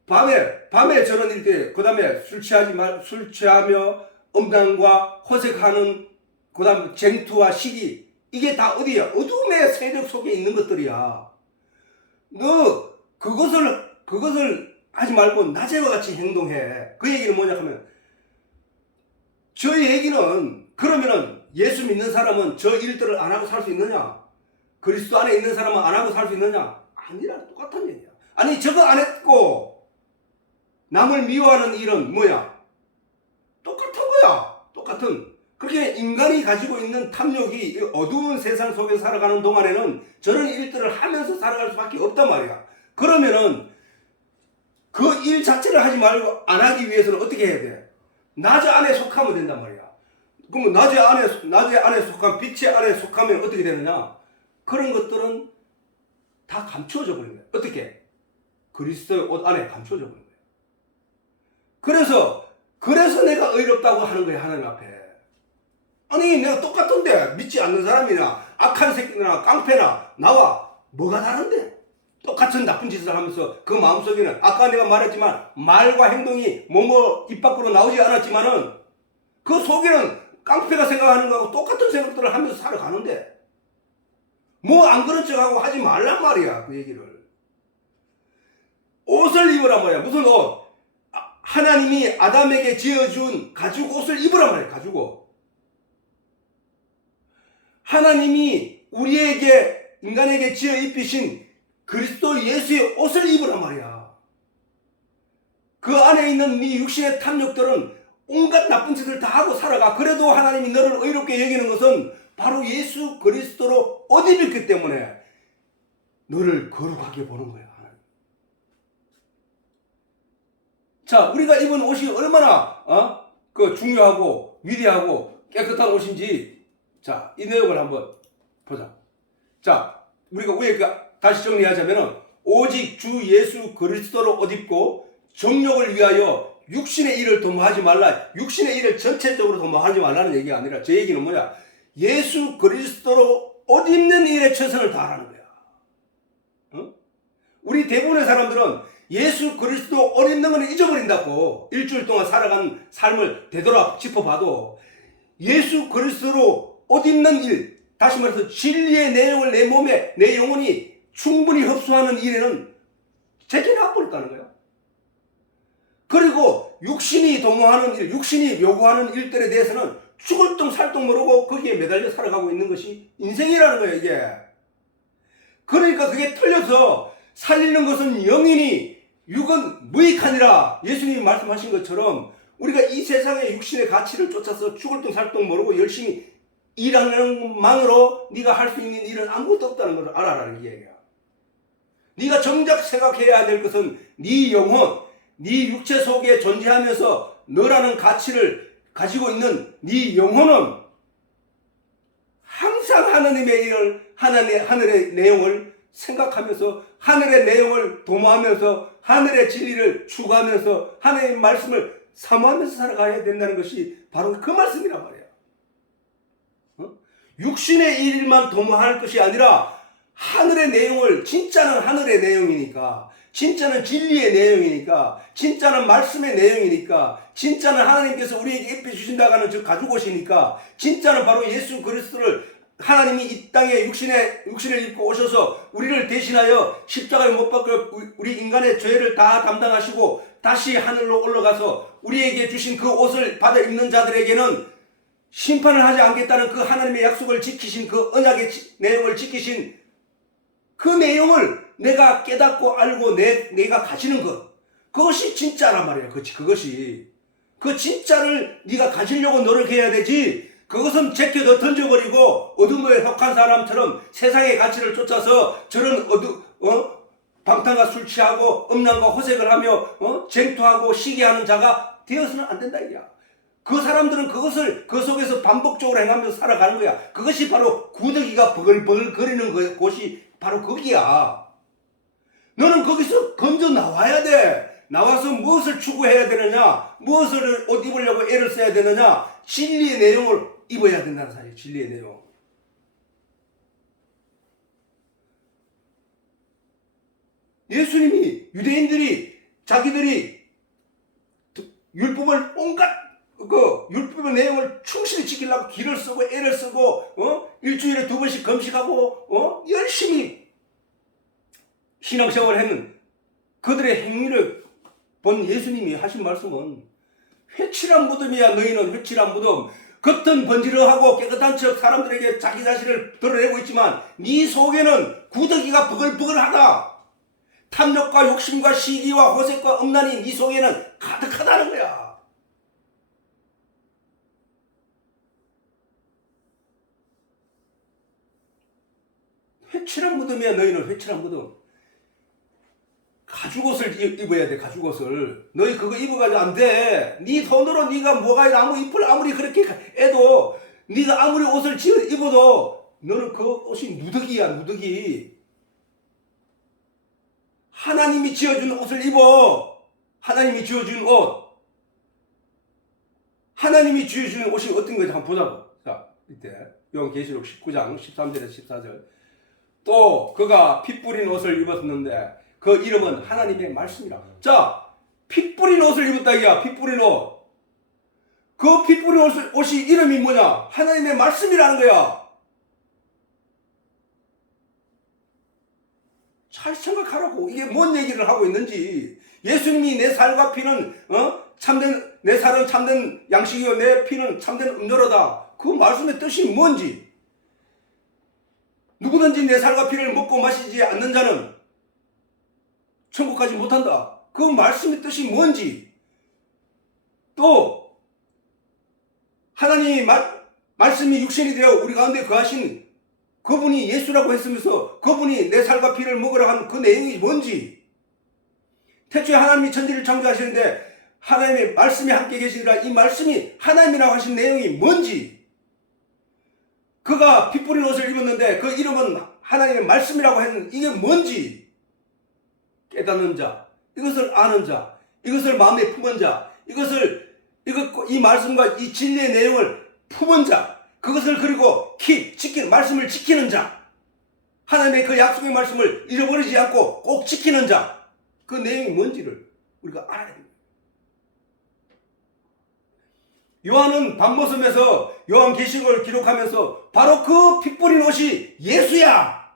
밤에 저런 일때, 그 다음에 술 취하며 음란과 호색하는, 그 다음에 쟁투와 시기, 이게 다 어디야? 어둠의 세력 속에 있는 것들이야. 너 그것을 하지 말고 낮에와 같이 행동해. 그 얘기는 뭐냐 하면, 저 얘기는 그러면은 예수 믿는 사람은 저 일들을 안 하고 살 수 있느냐? 그리스도 안에 있는 사람은 안 하고 살 수 있느냐? 아니라 똑같은 얘기야. 아니 저거 안 했고 남을 미워하는 일은 뭐야? 똑같은 거야. 똑같은. 그렇게 인간이 가지고 있는 탐욕이 어두운 세상 속에 살아가는 동안에는 저런 일들을 하면서 살아갈 수밖에 없단 말이야. 그러면은 그 일 자체를 하지 말고 안 하기 위해서는 어떻게 해야 돼? 낮 안에 속하면 된단 말이야. 그러면 낮에 안에 속한, 빛의 안에 속하면 어떻게 되느냐? 그런 것들은 다 감춰져 버린 거야. 어떻게? 그리스도의 옷 안에 감춰져 버린 거야. 그래서 내가 의롭다고 하는 거야, 하나님 앞에. 아니, 내가 똑같은데 믿지 않는 사람이나 악한 새끼나 깡패나 나와 뭐가 다른데? 똑같은 나쁜 짓을 하면서 그 마음속에는 아까 내가 말했지만 말과 행동이 입 밖으로 나오지 않았지만은 그 속에는 깡패가 생각하는 거하고 똑같은 생각들을 하면서 살아가는데 뭐 안 그런 척하고 하지 말란 말이야. 그 얘기를. 옷을 입으란 말이야. 무슨 옷? 하나님이 아담에게 지어준 가죽 옷을 입으란 말이야. 가죽 옷. 하나님이 인간에게 지어 입히신 그리스도 예수의 옷을 입으란 말이야. 그 안에 있는 네 육신의 탐욕들은 온갖 나쁜 짓을 다 하고 살아가. 그래도 하나님이 너를 의롭게 여기는 것은 바로 예수 그리스도로 옷 입혔기 때문에 너를 거룩하게 보는 거야. 하나님. 자, 우리가 입은 옷이 얼마나 중요하고 위대하고 깨끗한 옷인지, 자, 이 내용을 한번 보자. 자, 우리가 왜 다시 정리하자면은 오직 주 예수 그리스도로 옷 입고 정욕을 위하여 육신의 일을 도모하지 말라. 육신의 일을 전체적으로 도모하지 말라는 얘기가 아니라, 제 얘기는 뭐냐? 예수 그리스도로 옷 입는 일에 최선을 다하라는 거야. 어? 우리 대부분의 사람들은 예수 그리스도 옷 입는 걸 잊어버린다고. 일주일 동안 살아간 삶을 되돌아 짚어봐도 예수 그리스도로 옷 입는 일, 다시 말해서 진리의 내용을 내 몸에, 내 영혼이 충분히 흡수하는 일에는 제게 놔버렸다는 거예요. 그리고 육신이 도모하는 일, 육신이 요구하는 일들에 대해서는 죽을 둥 살 둥 모르고 거기에 매달려 살아가고 있는 것이 인생이라는 거예요, 이게. 그러니까 그게 틀려서 살리는 것은 영이니 육은 무익하니라. 예수님이 말씀하신 것처럼 우리가 이 세상의 육신의 가치를 쫓아서 죽을 둥 살 둥 모르고 열심히 일하는 것만으로 네가 할 수 있는 일은 아무것도 없다는 걸 알아라는 얘기야. 네가 정작 생각해야 될 것은 네 영혼, 네 육체 속에 존재하면서 너라는 가치를 가지고 있는 네 영혼은 항상 하나님의 일을, 하늘의 내용을 생각하면서 하늘의 내용을 도모하면서 하늘의 진리를 추구하면서 하나님의 말씀을 사모하면서 살아가야 된다는 것이 바로 그 말씀이란 말이야. 육신의 일만 도모할 것이 아니라 하늘의 내용을, 진짜는 하늘의 내용이니까, 진짜는 진리의 내용이니까, 진짜는 말씀의 내용이니까, 진짜는 하나님께서 우리에게 입혀주신다고 하는 저 가죽옷이니까, 진짜는 바로 예수 그리스도를 하나님이 이 땅에 육신을 입고 오셔서 우리를 대신하여 십자가에 못 박혀 우리 인간의 죄를 다 담당하시고 다시 하늘로 올라가서 우리에게 주신 그 옷을 받아 입는 자들에게는 심판을 하지 않겠다는 그 하나님의 약속을 지키신, 그 언약의 내용을 지키신 그 내용을 내가 깨닫고 알고 내가 가지는 것, 그것이 진짜란 말이야. 그것이 그 진짜를 네가 가지려고 노력해야 되지. 그것은 제껴 던져버리고 어둠에 속한 사람처럼 세상의 가치를 쫓아서 저런 방탕과 술 취하고 음란과 호색을 하며 쟁투하고 시기하는 자가 되어서는 안 된다 이야. 그 사람들은 그것을 그 속에서 반복적으로 행하면서 살아가는 거야. 그것이 바로 구더기가 버글버글 거리는 곳이 바로 거기야. 너는 거기서 건져 나와야 돼. 나와서 무엇을 추구해야 되느냐, 무엇을 옷 입으려고 애를 써야 되느냐, 진리의 내용을 입어야 된다는 사실이에요. 진리의 내용. 예수님이 유대인들이 자기들이 율법을 온갖 율법의 내용을 충실히 지키려고 기를 쓰고 애를 쓰고 일주일에 2번씩 금식하고 열심히 신앙생활을 했는 그들의 행위를 본 예수님이 하신 말씀은 회칠한 무덤이야. 너희는 회칠한 무덤. 겉은 번지르하고 깨끗한 척 사람들에게 자기 자신을 드러내고 있지만 네 속에는 구더기가 버글버글하다. 탐욕과 욕심과 시기와 호색과 음란이 네 속에는 가득하다는 거야. 회칠한 무덤이야. 너희는 회칠한 무덤. 가죽옷을 입어야 돼. 가죽옷을. 너희 그거 입어가지고 안 돼. 네 돈으로 네가 뭐가 아무리 그렇게 해도 네가 아무리 옷을 입어도 너는 그 옷이 누더기야. 누더기. 하나님이 지어준 옷을 입어. 하나님이 지어준 옷. 하나님이 지어준 옷이 어떤 건지 한번 보자고. 자, 이때 요한계시록 19장 13절에서 14절. 또 그가 피 뿌린 옷을 입었는데 그 이름은 하나님의 말씀이라. 자, 피 뿌린 옷을 입었다 이야. 피 뿌린 옷. 그 피 뿌린 옷이 이름이 뭐냐? 하나님의 말씀이라는 거야. 잘 생각하라고. 이게 뭔 얘기를 하고 있는지. 예수님이 내 살과 피는 내 살은 참된 양식이요 내 피는 참된 음료로다. 그 말씀의 뜻이 뭔지. 누구든지 내 살과 피를 먹고 마시지 않는 자는 천국 가지 못한다. 그 말씀의 뜻이 뭔지. 또 하나님이 말씀이 육신이 되어 우리 가운데 거하신 그분이 예수라고 했으면서 그분이 내 살과 피를 먹으라 한 그 내용이 뭔지. 태초에 하나님이 천지를 창조하시는데 하나님의 말씀이 함께 계시니라. 이 말씀이 하나님이라고 하신 내용이 뭔지. 그가 피 뿌린 옷을 입었는데 그 이름은 하나님의 말씀이라고 했는데 이게 뭔지. 깨닫는 자, 이것을 아는 자, 이것을 마음에 품은 자, 이 말씀과 이 진리의 내용을 품은 자, 그것을 그리고 말씀을 지키는 자, 하나님의 그 약속의 말씀을 잃어버리지 않고 꼭 지키는 자, 그 내용이 뭔지를 우리가 알아야 됩니다. 요한은 밤모섬에서 요한계시록을 기록하면서 바로 그 피 뿌린 옷이 예수야.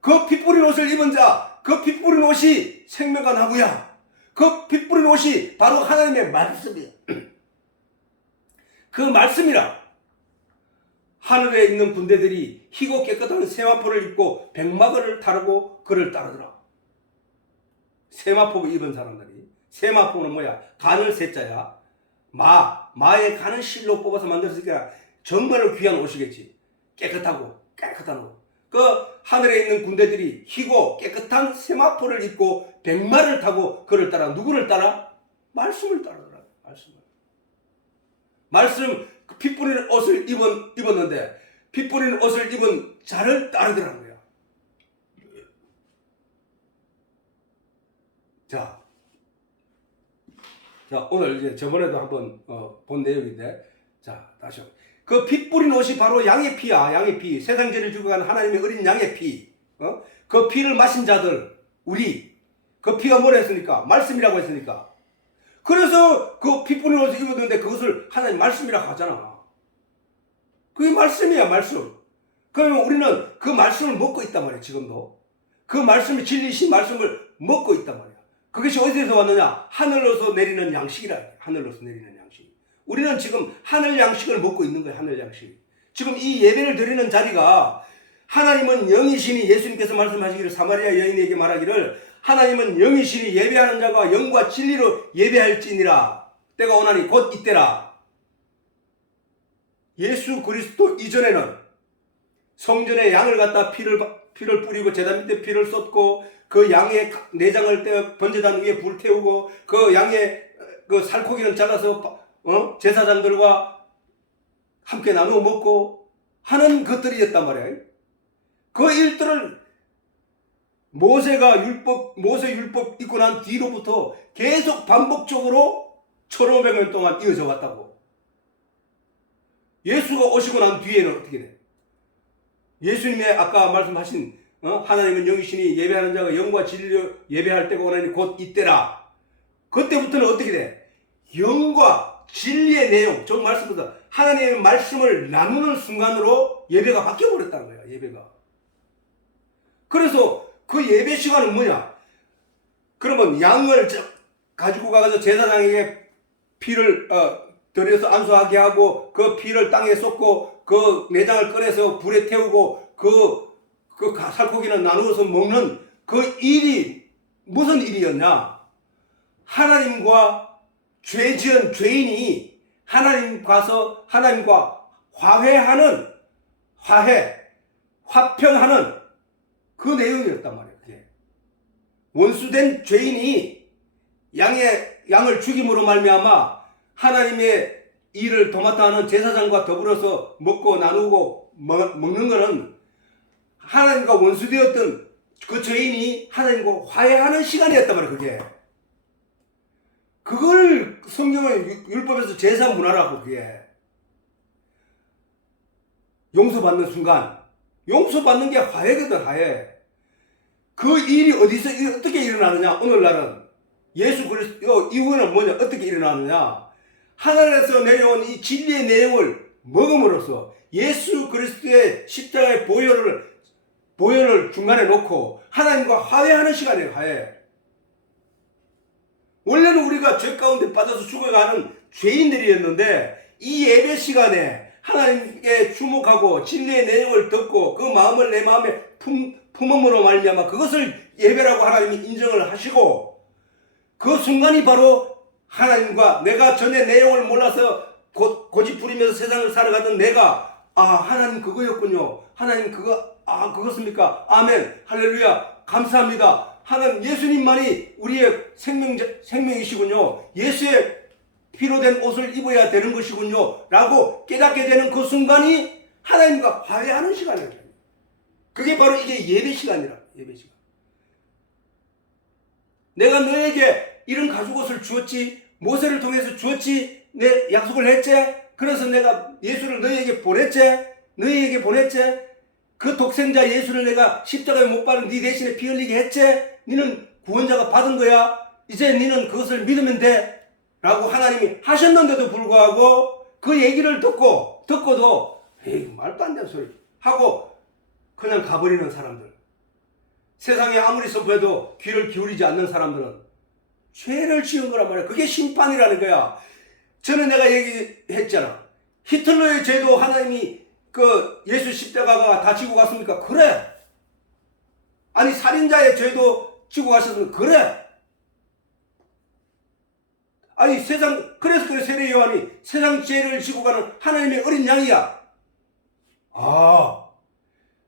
그 피 뿌린 옷을 입은 자, 그 피 뿌린 옷이 생명과 나무야. 그 피 뿌린 옷이 바로 하나님의 말씀이야. 그 말씀이라. 하늘에 있는 군대들이 희고 깨끗한 세마포를 입고 백마거를 타르고 그를 따르더라. 세마포를 입은 사람들이. 세마포는 뭐야? 간을 세자야. 마의 간을 실로 뽑아서 만들었으니까 정말로 귀한 옷이겠지. 깨끗한 옷. 그 하늘에 있는 군대들이 희고 깨끗한 세마포를 입고 백마를 타고 그를 따라. 누구를 따라? 말씀을 따르더라. 말씀 피 뿌리는 옷을 입었는데 피 뿌리는 옷을 입은 자를 따르더라는 거야. 자 오늘 이제 저번에도 한번 본 내용인데, 자 다시 그 피 뿌린 옷이 바로 양의 피야. 양의 피. 세상 죄를 지고 간 하나님의 어린 양의 피. 그 피를 마신 자들, 우리. 그 피가 뭐라 했습니까? 말씀이라고 했으니까. 그래서 그 피 뿌린 옷을 입었는데 그것을 하나님 말씀이라고 하잖아. 그게 말씀이야. 말씀. 그러면 우리는 그 말씀을 먹고 있단 말이야. 지금도 그 말씀이 진리이신 말씀을 먹고 있단 말이야. 그것이 어디서 왔느냐? 하늘로서 내리는 양식이라. 하늘로서 내리는 양식. 우리는 지금 하늘 양식을 먹고 있는 거예요. 하늘 양식. 지금 이 예배를 드리는 자리가, 하나님은 영이시니, 예수님께서 말씀하시기를 사마리아 여인에게 말하기를 하나님은 영이시니 예배하는 자가 영과 진리로 예배할지니라. 때가 오나니 곧 이때라. 예수 그리스도 이전에는 성전에 양을 갖다 피를 뿌리고 제단 밑에 피를 쏟고 그 양의 내장을 떼어 번제단 위에 불 태우고 그 양의 그 살코기는 잘라서 제사장들과 함께 나누어 먹고 하는 것들이었단 말이에요. 그 일들을 모세 율법 있고 난 뒤로부터 계속 반복적으로 1500년 동안 이어져 왔다고. 예수가 오시고 난 뒤에는 어떻게 돼? 예수님의 아까 말씀하신 하나님은 영이시니 예배하는 자가 영과 진리로 예배할 때가 오나니 곧 이때라. 그때부터는 어떻게 돼? 영과 진리의 내용, 저 말씀보다 하나님의 말씀을 나누는 순간으로 예배가 바뀌어버렸다는 거야. 예배가. 그래서 그 예배 시간은 뭐냐? 그러면 양을 가지고 가서 제사장에게 피를 들여서 안수하게 하고 그 피를 땅에 쏟고 그 내장을 꺼내서 불에 태우고 그 살코기는 나누어서 먹는 그 일이 무슨 일이었냐? 하나님과 죄 지은 죄인이 하나님과 화평하는 그 내용이었단 말이에요. 그게. 원수된 죄인이 양을 죽임으로 말미암아 하나님의 일을 도맡아 하는 제사장과 더불어서 먹고 나누고 먹는 것은 하나님과 원수되었던 그 죄인이 하나님과 화해하는 시간이었단 말이에요. 그게. 그걸 성경의 율법에서 제사 문화라고. 그게 용서받는 순간, 용서받는 게 화해거든. 화해. 그 일이 어떻게 일어나느냐? 오늘날은 예수 그리스도 이후에는 뭐냐? 어떻게 일어나느냐? 하늘에서 내려온 이 진리의 내용을 먹음으로써 예수 그리스도의 십자가의 보혈을 중간에 놓고 하나님과 화해하는 시간이에요. 화해. 원래는 우리가 죄 가운데 빠져서 죽어가는 죄인들이었는데 이 예배 시간에 하나님께 주목하고 진리의 내용을 듣고 그 마음을 내 마음에 품음으로 말미암아 그것을 예배라고 하나님이 인정을 하시고 그 순간이 바로 하나님과 내가 전에 내용을 몰라서 고집 부리면서 세상을 살아가던 내가 하나님 그거였군요. 하나님 그것입니까? 아멘. 할렐루야. 감사합니다. 하나님 예수님만이 우리의 생명이시군요. 예수의 피로 된 옷을 입어야 되는 것이군요. 라고 깨닫게 되는 그 순간이 하나님과 화해하는 시간이에요. 그게 바로 이게 예배 시간이라. 예배 시간. 내가 너에게 이런 가죽옷을 주었지. 모세를 통해서 주었지. 내 약속을 했지. 그래서 내가 예수를 너희에게 보냈지. 그 독생자 예수를 내가 십자가에 못 박은 네 대신에 피 흘리게 했지. 너는 구원자가 받은 거야. 이제 너는 그것을 믿으면 돼. 라고 하나님이 하셨는데도 불구하고 그 얘기를 듣고도 에이 말도 안 되는 소리 하고 그냥 가버리는 사람들. 세상에 아무리 선포해도 귀를 기울이지 않는 사람들은 죄를 지은 거란 말이야. 그게 심판이라는 거야. 저는 내가 얘기했잖아. 히틀러의 죄도 하나님이 그 예수 십자가가 다 지고 갔습니까? 그래. 아니 살인자의 죄도 지고 가셨습니까? 그래. 아니 그래서 세례 요한이 세상 죄를 지고 가는 하나님의 어린 양이야.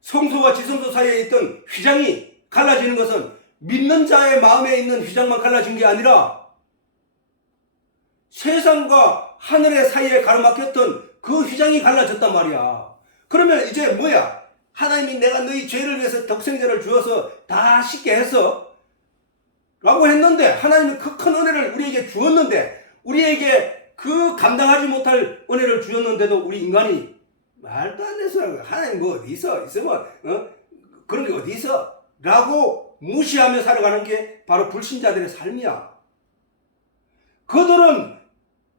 성소와 지성소 사이에 있던 휘장이 갈라지는 것은 믿는 자의 마음에 있는 휘장만 갈라진 게 아니라 세상과 하늘의 사이에 가로막혔던 그 휘장이 갈라졌단 말이야. 그러면 이제 뭐야? 하나님이 내가 너희 죄를 위해서 독생자를 주어서 다 씻게 했어 라고 했는데 하나님이 그 큰 은혜를 우리에게 주었는데 우리에게 그 감당하지 못할 은혜를 주었는데도 우리 인간이 말도 안 되는 소리야. 하나님 뭐 어디 있어? 그런 게 어디 있어? 라고 무시하며 살아가는 게 바로 불신자들의 삶이야.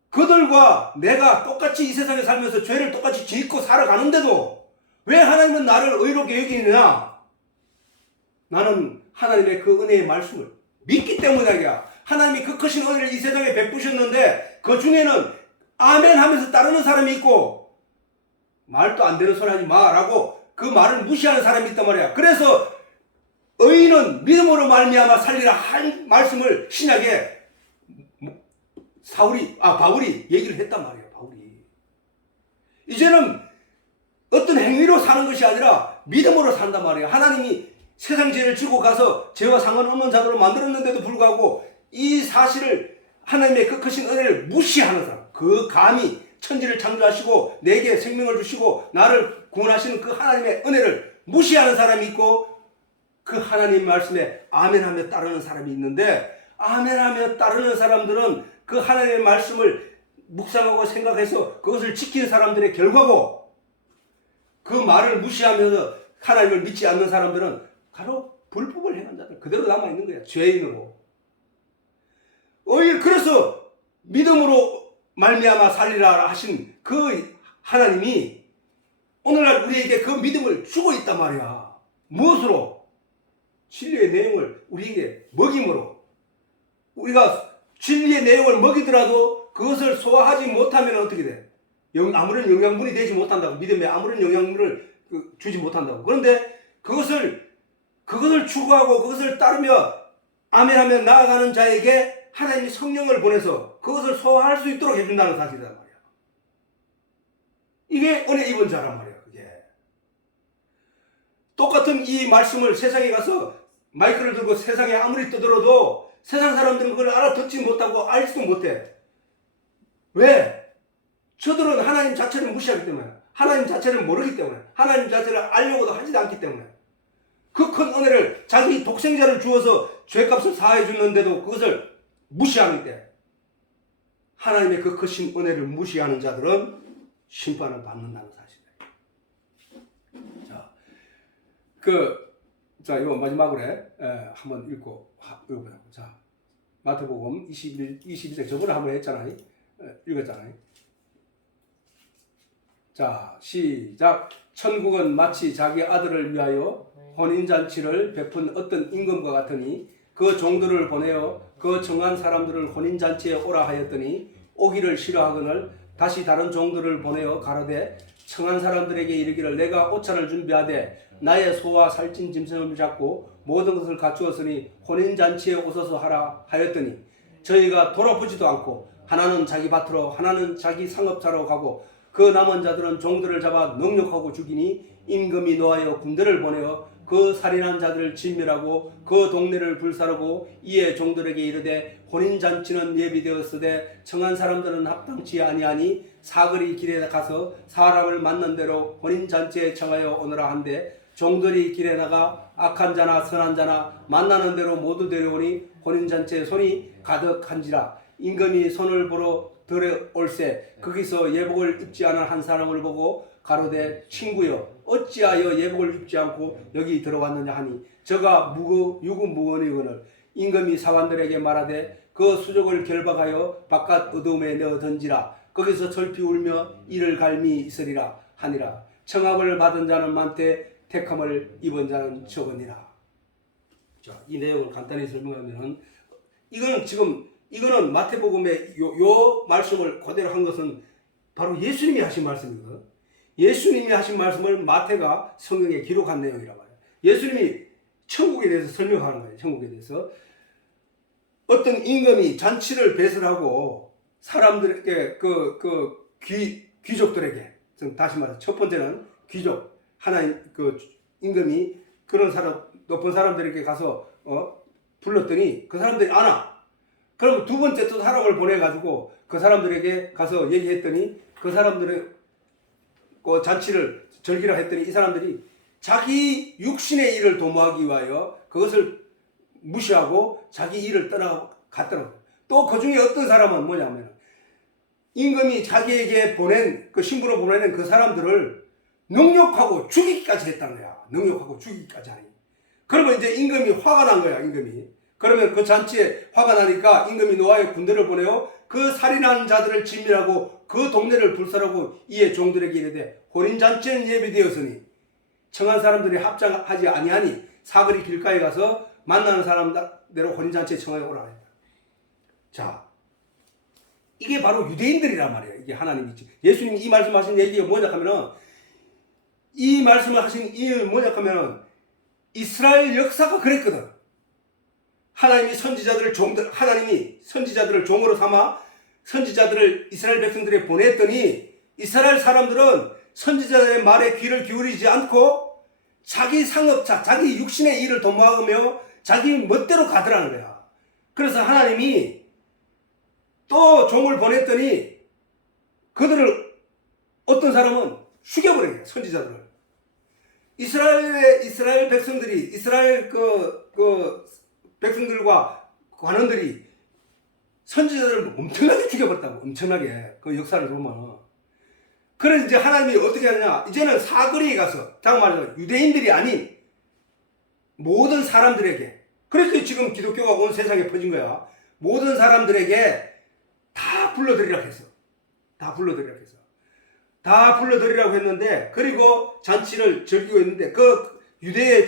그들과 내가 똑같이 이 세상에 살면서 죄를 똑같이 짓고 살아가는데도 왜 하나님은 나를 의롭게 여기느냐? 나는 하나님의 그 은혜의 말씀을 믿기 때문이야. 하나님이 그 크신 은혜를 이 세상에 베푸셨는데 그 중에는 아멘 하면서 따르는 사람이 있고 말도 안 되는 소리 하지 마라고 그 말을 무시하는 사람이 있단 말이야. 그래서 의인은 믿음으로 말미암아 살리라 한 말씀을 신약에 바울이 얘기를 했단 말이에요. 바울이 이제는 어떤 행위로 사는 것이 아니라 믿음으로 산단 말이에요. 하나님이 세상 죄를 지고 가서 죄와 상관없는 자들로 만들었는데도 불구하고 이 사실을 하나님의 그 크신 은혜를 무시하는 사람, 그 감히 천지를 창조하시고 내게 생명을 주시고 나를 구원하시는 그 하나님의 은혜를 무시하는 사람이 있고 그 하나님 말씀에 아멘하며 따르는 사람이 있는데, 아멘하며 따르는 사람들은 그 하나님의 말씀을 묵상하고 생각해서 그것을 지키는 사람들의 결과고, 그 말을 무시하면서 하나님을 믿지 않는 사람들은 바로 불법을 행한 자들 그대로 남아있는 거야. 죄인으로. 그래서 믿음으로 말미암아 살리라 하신 그 하나님이 오늘날 우리에게 그 믿음을 주고 있단 말이야. 무엇으로? 진리의 내용을 우리에게 먹임으로. 우리가 진리의 내용을 먹이더라도 그것을 소화하지 못하면 어떻게 돼? 아무런 영양분이 되지 못한다고. 믿음에 아무런 영양분을 주지 못한다고. 그런데 그것을 추구하고 그것을 따르며 아멘하며 나아가는 자에게 하나님이 성령을 보내서 그것을 소화할 수 있도록 해준다는 사실이란 말이야. 이게 은혜 입은 자란 말이야. 그게 똑같은 이 말씀을 세상에 가서 마이크를 들고 세상에 아무리 떠들어도 세상 사람들은 그걸 알아듣지 못하고 알지도 못해. 왜? 저들은 하나님 자체를 무시하기 때문에, 하나님 자체를 모르기 때문에, 하나님 자체를 알려고도 하지도 않기 때문에, 그 큰 은혜를 자기 독생자를 주어서 죄값을 사해 줬는데도 그것을 무시하는 때, 하나님의 그 크신 은혜를 무시하는 자들은 심판을 받는다는 사실이에요. 자, 이거 마지막으로 한번 읽어보자고. 자, 마태복음 22장 저번에 한번 했잖아요. 읽었잖아요. 자, 시작. 천국은 마치 자기 아들을 위하여 혼인잔치를 베푼 어떤 임금과 같으니 그 종들을 보내어 그 청한 사람들을 혼인잔치에 오라 하였더니 오기를 싫어하거늘 다시 다른 종들을 보내어 가로되 청한 사람들에게 이르기를 내가 옷차를 준비하되 나의 소와 살찐 짐승을 잡고 모든 것을 갖추었으니 혼인잔치에 오소서 하라 하였더니 저희가 돌아보지도 않고 하나는 자기 밭으로 하나는 자기 상업차로 가고 그 남은 자들은 종들을 잡아 능욕하고 죽이니 임금이 노하여 군대를 보내어 그 살인한 자들을 진멸하고 그 동네를 불사르고 이에 종들에게 이르되 혼인잔치는 예비되었으되 청한 사람들은 합당치 아니하니 사거리 길에 가서 사람을 만난 대로 혼인잔치에 청하여 오너라 한데 종들이 길에 나가 악한 자나 선한 자나 만나는 대로 모두 데려오니 혼인잔치에 손이 가득한지라. 임금이 손을 보러 들어올세 거기서 예복을 입지 않은 한 사람을 보고 가로되 친구여 어찌하여 예복을 입지 않고 여기 들어왔느냐 하니 저가 유구무원이거늘 임금이 사관들에게 말하되 그 수족을 결박하여 바깥 어둠에 내어 던지라. 거기서 절피 울며 이를 갈미 있으리라 하니라. 청합을 받은 자는 많되 택함을 입은 자는 적으니라. 자, 이 내용을 간단히 설명하면 이거는 마태복음의 요 말씀을 그대로 한 것은 바로 예수님이 하신 말씀이거든. 예수님이 하신 말씀을 마태가 성경에 기록한 내용이란 말이야. 예수님이 천국에 대해서 설명하는 거예요. 천국에 대해서 어떤 임금이 잔치를 배설하고 사람들에게 귀족들에게, 다시 말해서 첫 번째는 귀족, 하나님 임금이 그런 사람 높은 사람들에게 가서 불렀더니 그 사람들이 안 와. 그리고 두 번째 또 사람을 보내가지고 그 사람들에게 가서 얘기했더니 그 사람들의 잔치를 즐기라 했더니 이 사람들이 자기 육신의 일을 도모하기 위하여 그것을 무시하고 자기 일을 떠나갔더라고요. 또 그 중에 어떤 사람은 뭐냐면 임금이 자기에게 보낸 신부로 보내는 그 사람들을 능욕하고 죽이기까지 했다는 거야. 능욕하고 죽이기까지 하니. 그러면 이제 임금이 화가 난 거야. 임금이. 그러면 그 잔치에 화가 나니까 임금이 노아의 군대를 보내어 그 살인한 자들을 진멸하고 그 동네를 불살하고 이에 종들에게 이르되 혼인잔치는 예비되었으니 청한 사람들이 합장하지 아니하니 사거리 길가에 가서 만나는 사람대로 혼인잔치에 청하여 오라 했다. 자, 이게 바로 유대인들이란 말이에요. 이게 하나님이 예수님이 이 말씀하신 얘기가 뭐냐 하면은 이 말씀을 하신 이유는 뭐냐 하면은 이스라엘 역사가 그랬거든. 하나님이 선지자들을 종으로 삼아 선지자들을 이스라엘 백성들에 보냈더니 이스라엘 사람들은 선지자들의 말에 귀를 기울이지 않고 자기 상업차, 자기 육신의 일을 도모하며 자기 멋대로 가더라는 거야. 그래서 하나님이 또 종을 보냈더니 그들을 어떤 사람은 죽여버려요. 선지자들을. 이스라엘 백성들이 이스라엘 백성들과 관원들이 선지자들을 엄청나게 죽여버렸다고. 엄청나게 그 역사를 보면. 그래서 이제 하나님이 어떻게 하느냐, 이제는 사거리에 가서 딱 말해서 유대인들이 아닌 모든 사람들에게, 그래서 지금 기독교가 온 세상에 퍼진 거야. 모든 사람들에게 다 불러들이라고 했어. 다 불러들이라고 했는데, 그리고 잔치를 즐기고 있는데, 그 유대에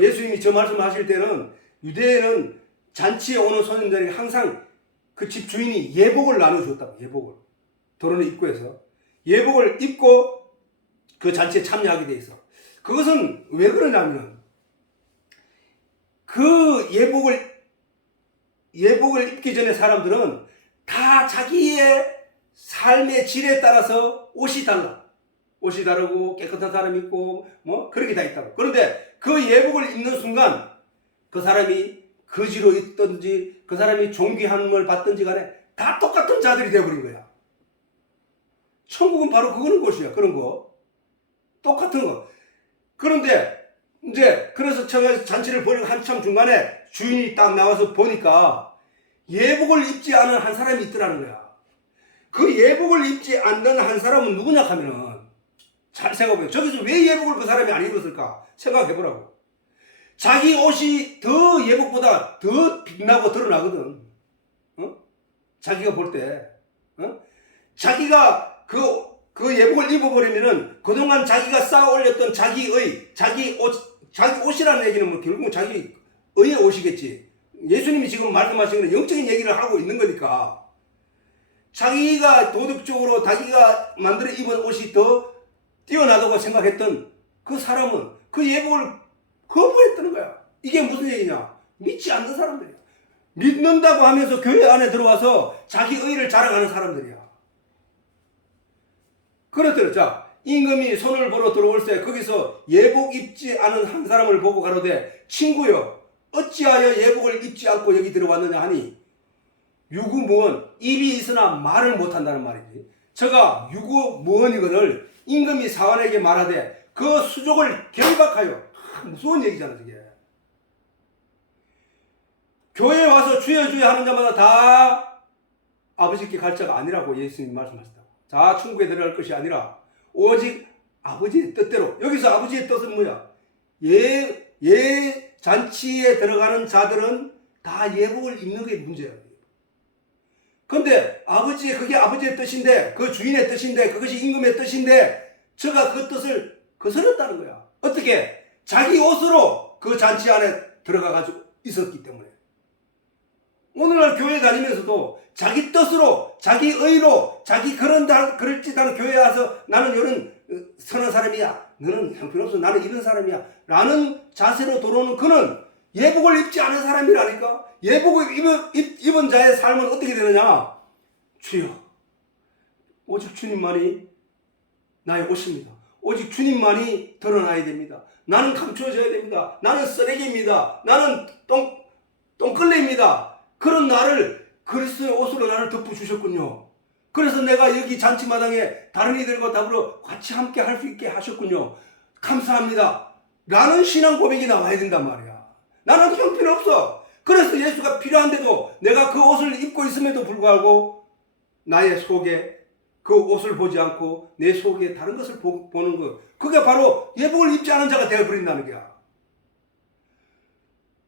예수님이 저 말씀하실 때는 유대에는 잔치에 오는 손님들에게 항상 그 집 주인이 예복을 나눠줬다고. 예복을 도로는 입구에서 예복을 입고 그 잔치에 참여하게 돼 있어. 그것은 왜 그러냐면, 그 예복을 입기 전에 사람들은 다 자기의 삶의 질에 따라서 옷이 달라. 옷이 다르고 깨끗한 사람이 있고 뭐 그런 게 다 있다고. 그런데 그 예복을 입는 순간 그 사람이 거지로 있든지 그 사람이 존귀함을 받든지 간에 다 똑같은 자들이 되어버린 거야. 천국은 바로 그거는 곳이야. 그런 거. 똑같은 거. 그런데 이제 그래서 잔치를 벌이고 한참 중간에 주인이 딱 나와서 보니까 예복을 입지 않은 한 사람이 있더라는 거야. 그 예복을 입지 않는 한 사람은 누구냐 하면은, 잘 생각해보세요. 저기서 왜 예복을 그 사람이 안 입었을까 생각해보라고. 자기 옷이 더 예복보다 더 빛나고 드러나거든. 자기가 볼 때. 자기가 그 예복을 입어버리면은 그동안 자기가 쌓아 올렸던 자기 옷이라는 얘기는 뭐 결국은 자기의 옷이겠지. 예수님이 지금 말씀하신 건 영적인 얘기를 하고 있는 거니까. 자기가 도덕적으로 자기가 만들어 입은 옷이 더 뛰어나다고 생각했던 그 사람은 그 예복을 거부했다는 거야. 이게 무슨 얘기냐? 믿지 않는 사람들이야. 믿는다고 하면서 교회 안에 들어와서 자기 의를 자랑하는 사람들이야. 그렇더라. 자, 임금이 손을 보러 들어올 때 거기서 예복 입지 않은 한 사람을 보고 가로되, 친구여, 어찌하여 예복을 입지 않고 여기 들어왔느냐 하니, 유구무언, 입이 있으나 말을 못한다는 말이지. 저가 유구무언이거늘 임금이 사환에게 말하되 그 수족을 결박하여. 무서운 얘기잖아 저게. 교회에 와서 주여 주여 하는 자마다 다 아버지께 갈 자가 아니라고 예수님이 말씀하셨다고. 자, 천국에 들어갈 것이 아니라 오직 아버지의 뜻대로. 여기서 아버지의 뜻은 뭐야? 잔치에 들어가는 자들은 다 예복을 입는 게 문제야. 근데 그게 아버지의 뜻인데, 그 주인의 뜻인데, 그것이 임금의 뜻인데, 저가 그 뜻을 거스렸다는 거야. 어떻게? 자기 옷으로 그 잔치 안에 들어가가지고 있었기 때문에. 오늘날 교회 다니면서도 자기 뜻으로, 자기 의로, 자기 그럴 짓 하는 교회에 와서 나는 이런 선한 사람이야, 너는 형편없어, 나는 이런 사람이야 라는 자세로 들어오는 그는 예복을 입지 않은 사람이라니까. 예복을 입은 자의 삶은 어떻게 되느냐? 주여, 오직 주님만이 나의 옷입니다. 오직 주님만이 드러나야 됩니다. 나는 감추어져야 됩니다. 나는 쓰레기입니다. 나는 똥걸레입니다. 그런 나를 그리스도의 옷으로 나를 덮어주셨군요. 그래서 내가 여기 잔치마당에 다른 이들과 더불어 같이 함께 할 수 있게 하셨군요. 감사합니다. 라는 신앙 고백이 나와야 된단 말이야. 나는 형편없어. 그래서 예수가 필요한데도 내가 그 옷을 입고 있음에도 불구하고 나의 속에 그 옷을 보지 않고 내 속에 다른 것을 보는 것, 그게 바로 예복을 입지 않은 자가 되어버린다는 거야.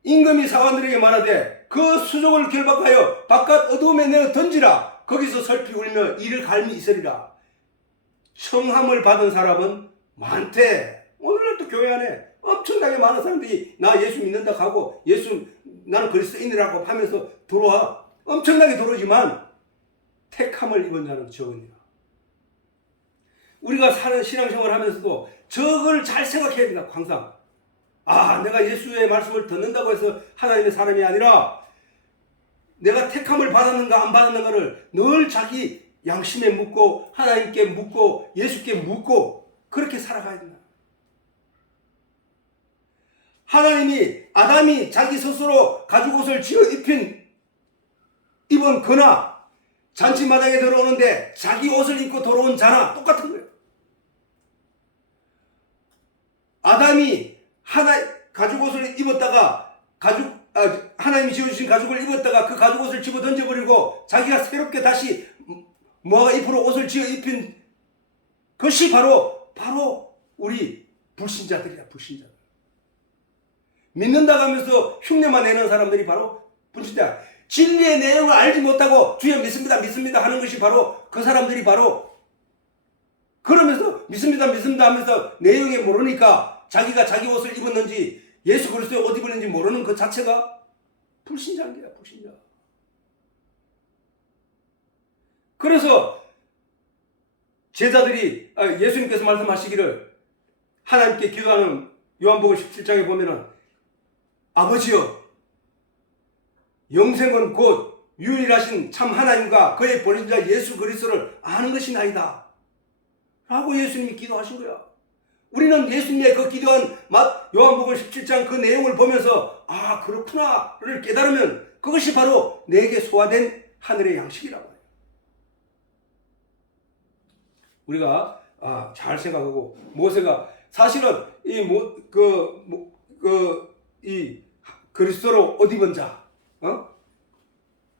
임금이 사관들에게 말하되 그 수족을 결박하여 바깥 어두움에 내어 던지라. 거기서 슬피 울며 이를 갈미 있으리라. 청함을 받은 사람은 많대. 오늘날 또 교회 안에 엄청나게 많은 사람들이 나 예수 믿는다 하고 나는 그리스도인이라고 하면서 들어와. 엄청나게 들어오지만 택함을 입은 자는 적으니라. 우리가 사는 신앙생활을 하면서도 저걸 잘 생각해야 된다. 항상. 내가 예수의 말씀을 듣는다고 해서 하나님의 사람이 아니라 내가 택함을 받았는가 안 받았는가를 늘 자기 양심에 묻고 하나님께 묻고 예수께 묻고 그렇게 살아가야 된다. 아담이 자기 스스로 가죽옷을 지어 입은 거나 잔치마당에 들어오는데 자기 옷을 입고 돌아온 자나 똑같은 거예요. 아담이 가죽 옷을 입었다가 하나님이 지어주신 가죽을 입었다가 그 가죽 옷을 집어 던져버리고 자기가 새롭게 다시 모아가 잎으로 옷을 지어 입힌 것이 바로 우리 불신자들이야. 불신자들. 믿는다고 하면서 흉내만 내는 사람들이 바로 불신자. 진리의 내용을 알지 못하고 주여 믿습니다 믿습니다 하는 것이 바로 그 사람들이 바로 그러면서 믿습니다 하면서 내용이 모르니까 자기가 자기 옷을 입었는지 예수 그리스도의 옷 입었는지 모르는 그 자체가 불신자인 거야. 불신자. 그래서 제자들이 예수님께서 말씀하시기를 하나님께 기도하는 요한복음 17장에 보면은 아버지여 영생은 곧 유일하신 참 하나님과 그의 보내신 자 예수 그리스도를 아는 것이 나이다 라고 예수님이 기도하신 거야. 우리는 예수님의 그 기도한 요한복음 17장 그 내용을 보면서 아 그렇구나를 깨달으면 그것이 바로 내게 소화된 하늘의 양식이라고 해요. 우리가 잘 생각하고 모세가 사실은 이 그리스도로 옷 입은 자,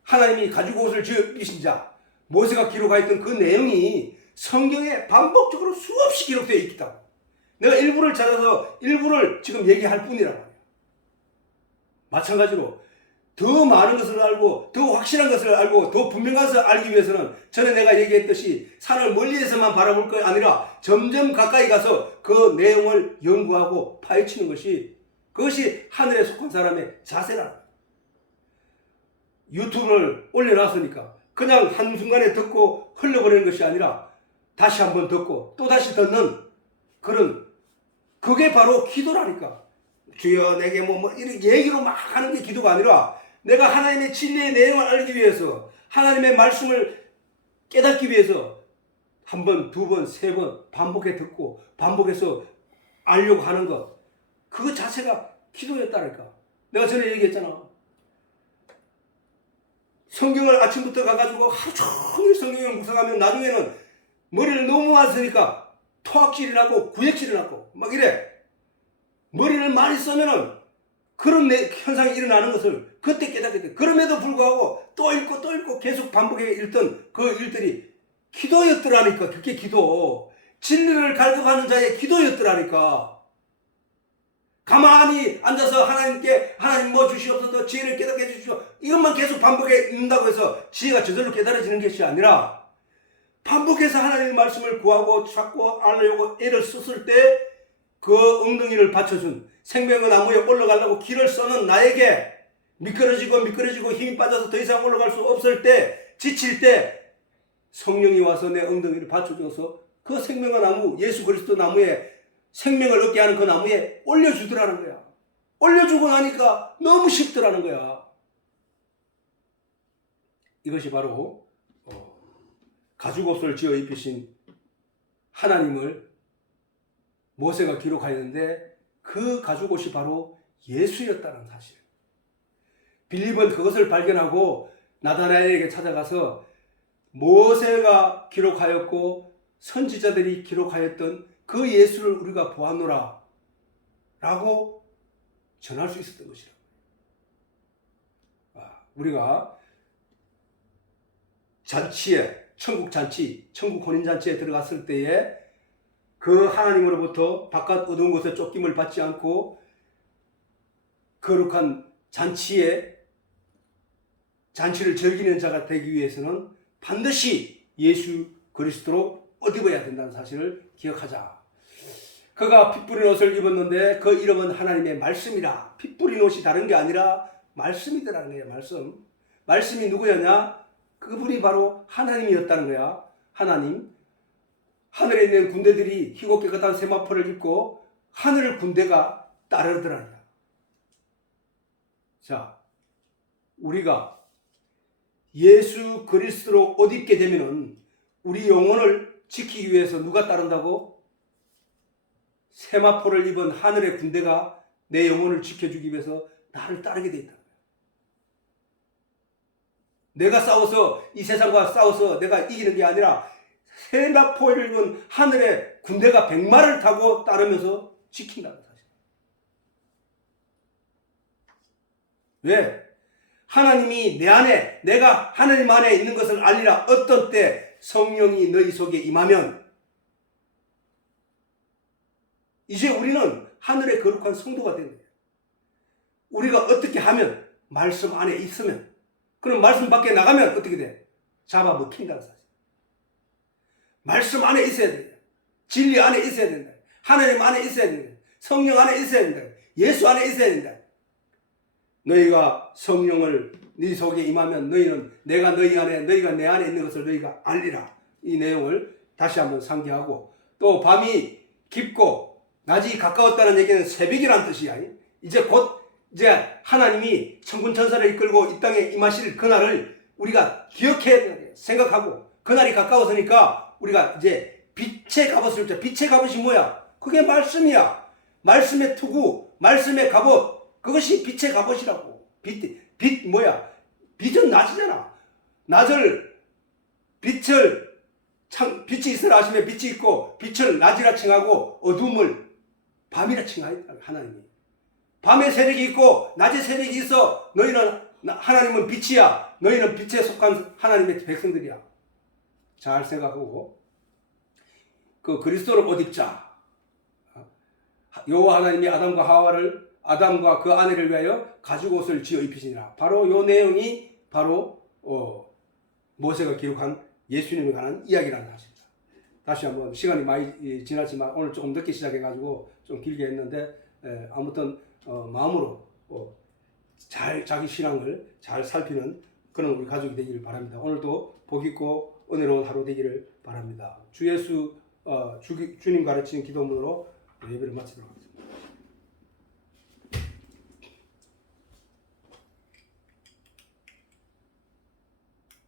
하나님이 가지고 옷을 지어 입히신 자, 모세가 기록하였던 그 내용이 성경에 반복적으로 수없이 기록되어 있다고. 내가 일부를 찾아서 일부를 지금 얘기할 뿐이라고 해요. 마찬가지로 더 많은 것을 알고 더 확실한 것을 알고 더 분명한 것을 알기 위해서는 전에 내가 얘기했듯이 산을 멀리에서만 바라볼 것 아니라 점점 가까이 가서 그 내용을 연구하고 파헤치는 그것이 하늘에 속한 사람의 자세라는 거예요. 유튜브를 올려놨으니까 그냥 한순간에 듣고 흘려버리는 것이 아니라 다시 한번 듣고 또 다시 듣는 그게 바로 기도라니까. 주여 내게 이렇게 얘기로 막 하는 게 기도가 아니라 내가 하나님의 진리의 내용을 알기 위해서 하나님의 말씀을 깨닫기 위해서 한 번, 두 번, 세 번 반복해 듣고 반복해서 알려고 하는 것 그거 자체가 기도였다니까. 내가 전에 얘기했잖아. 성경을 아침부터 가가지고 하루 종일 성경을 묵상하면 나중에는 머리를 너무 많이 쓰니까 토악질이 나고 구역질이 나고 막 이래. 머리를 많이 쓰면은 그런 현상이 일어나는 것을 그때 깨닫게 돼. 그럼에도 불구하고 또 읽고 계속 반복해 읽던 그 일들이 기도였더라니까. 그게 기도. 진리를 갈급하는 자의 기도였더라니까. 가만히 앉아서 하나님께 하나님 주시옵소서 지혜를 깨닫게 해주시오. 이것만 계속 반복해 읽는다고 해서 지혜가 저절로 깨달아지는 것이 아니라 반복해서 하나님의 말씀을 구하고 찾고 알려고 애를 썼을 때 그 엉덩이를 받쳐준 생명의 나무에 올라가려고 길을 써는 나에게 미끄러지고 힘이 빠져서 더 이상 올라갈 수 없을 때 지칠 때 성령이 와서 내 엉덩이를 받쳐줘서 그 생명의 나무 예수 그리스도 나무에 생명을 얻게 하는 그 나무에 올려주더라는 거야. 올려주고 나니까 너무 쉽더라는 거야. 이것이 바로 가죽옷을 지어 입히신 하나님을 모세가 기록하였는데 그 가죽옷이 바로 예수였다는 사실. 빌립은 그것을 발견하고 나다나엘에게 찾아가서 모세가 기록하였고 선지자들이 기록하였던 그 예수를 우리가 보았노라 라고 전할 수 있었던 것이라. 우리가 잔치에 천국 혼인잔치에 들어갔을 때에 그 하나님으로부터 바깥 어두운 곳에 쫓김을 받지 않고 거룩한 잔치를 즐기는 자가 되기 위해서는 반드시 예수 그리스도로 옷 입어야 된다는 사실을 기억하자. 그가 핏 뿌린 옷을 입었는데 그 이름은 하나님의 말씀이라. 핏 뿌린 옷이 다른 게 아니라 말씀이더라는 거예요. 말씀이 누구였냐? 그분이 바로 하나님이었다는 거야. 하나님. 하늘에 있는 군대들이 희고 깨끗한 세마포를 입고 하늘 군대가 따르더라니까. 자, 우리가 예수 그리스도로 옷 입게 되면은 우리 영혼을 지키기 위해서 누가 따른다고? 세마포를 입은 하늘의 군대가 내 영혼을 지켜주기 위해서 나를 따르게 돼 있다. 내가 싸워서 이 세상과 싸워서 내가 이기는 게 아니라 세마포를 입은 하늘의 군대가 100마를 타고 따르면서 지킨다는 사실. 왜? 하나님이 내 안에, 내가 하나님 안에 있는 것을 알리라. 어떤 때 성령이 너희 속에 임하면 이제 우리는 하늘의 거룩한 성도가 되는 거예요. 우리가 어떻게 하면, 말씀 안에 있으면, 그럼 말씀 밖에 나가면 어떻게 돼? 잡아먹힌다는 사실. 말씀 안에 있어야 된다. 진리 안에 있어야 된다. 하나님 안에 있어야 된다. 성령 안에 있어야 된다. 예수 안에 있어야 된다. 너희가 성령을 네 속에 임하면 너희는 내가 너희 안에, 너희가 내 안에 있는 것을 너희가 알리라. 이 내용을 다시 한번 상기하고, 또 밤이 깊고 낮이 가까웠다는 얘기는 새벽이란 뜻이야. 이제 곧 하나님이 천군 천사를 이끌고 이 땅에 임하실 그날을 우리가 기억해야 돼. 생각하고, 그날이 가까웠으니까 우리가 이제 빛의 갑옷을 입자. 빛의 갑옷이 뭐야? 그게 말씀이야. 말씀의 투구, 말씀의 갑옷, 그것이 빛의 갑옷이라고. 빛 뭐야? 빛은 낮이잖아. 빛이 있으라 하시면 빛이 있고, 빛을 낮이라 칭하고 어둠을 밤이라 칭하였다. 하나님이. 밤에 세력이 있고 낮에 세력이 있어. 너희는, 하나님은 빛이야. 너희는 빛에 속한 하나님의 백성들이야. 잘 생각하고, 그 그리스도를 옷 입자. 여호와 하나님이 아담과 그 아내를 위하여 가죽옷을 지어 입히시니라. 바로 요 내용이 바로 모세가 기록한 예수님에 관한 이야기라는 것입니다. 다시 한번, 시간이 많이 지났지만 오늘 조금 늦게 시작해가지고 좀 길게 했는데, 아무튼 마음으로 잘 자기 신앙을 잘 살피는 그런 우리 가족이 되기를 바랍니다. 오늘도 복 있고 은혜로운 하루 되기를 바랍니다. 주 예수 주님 가르치는 기도문으로 예배를 마치도록 하겠습니다.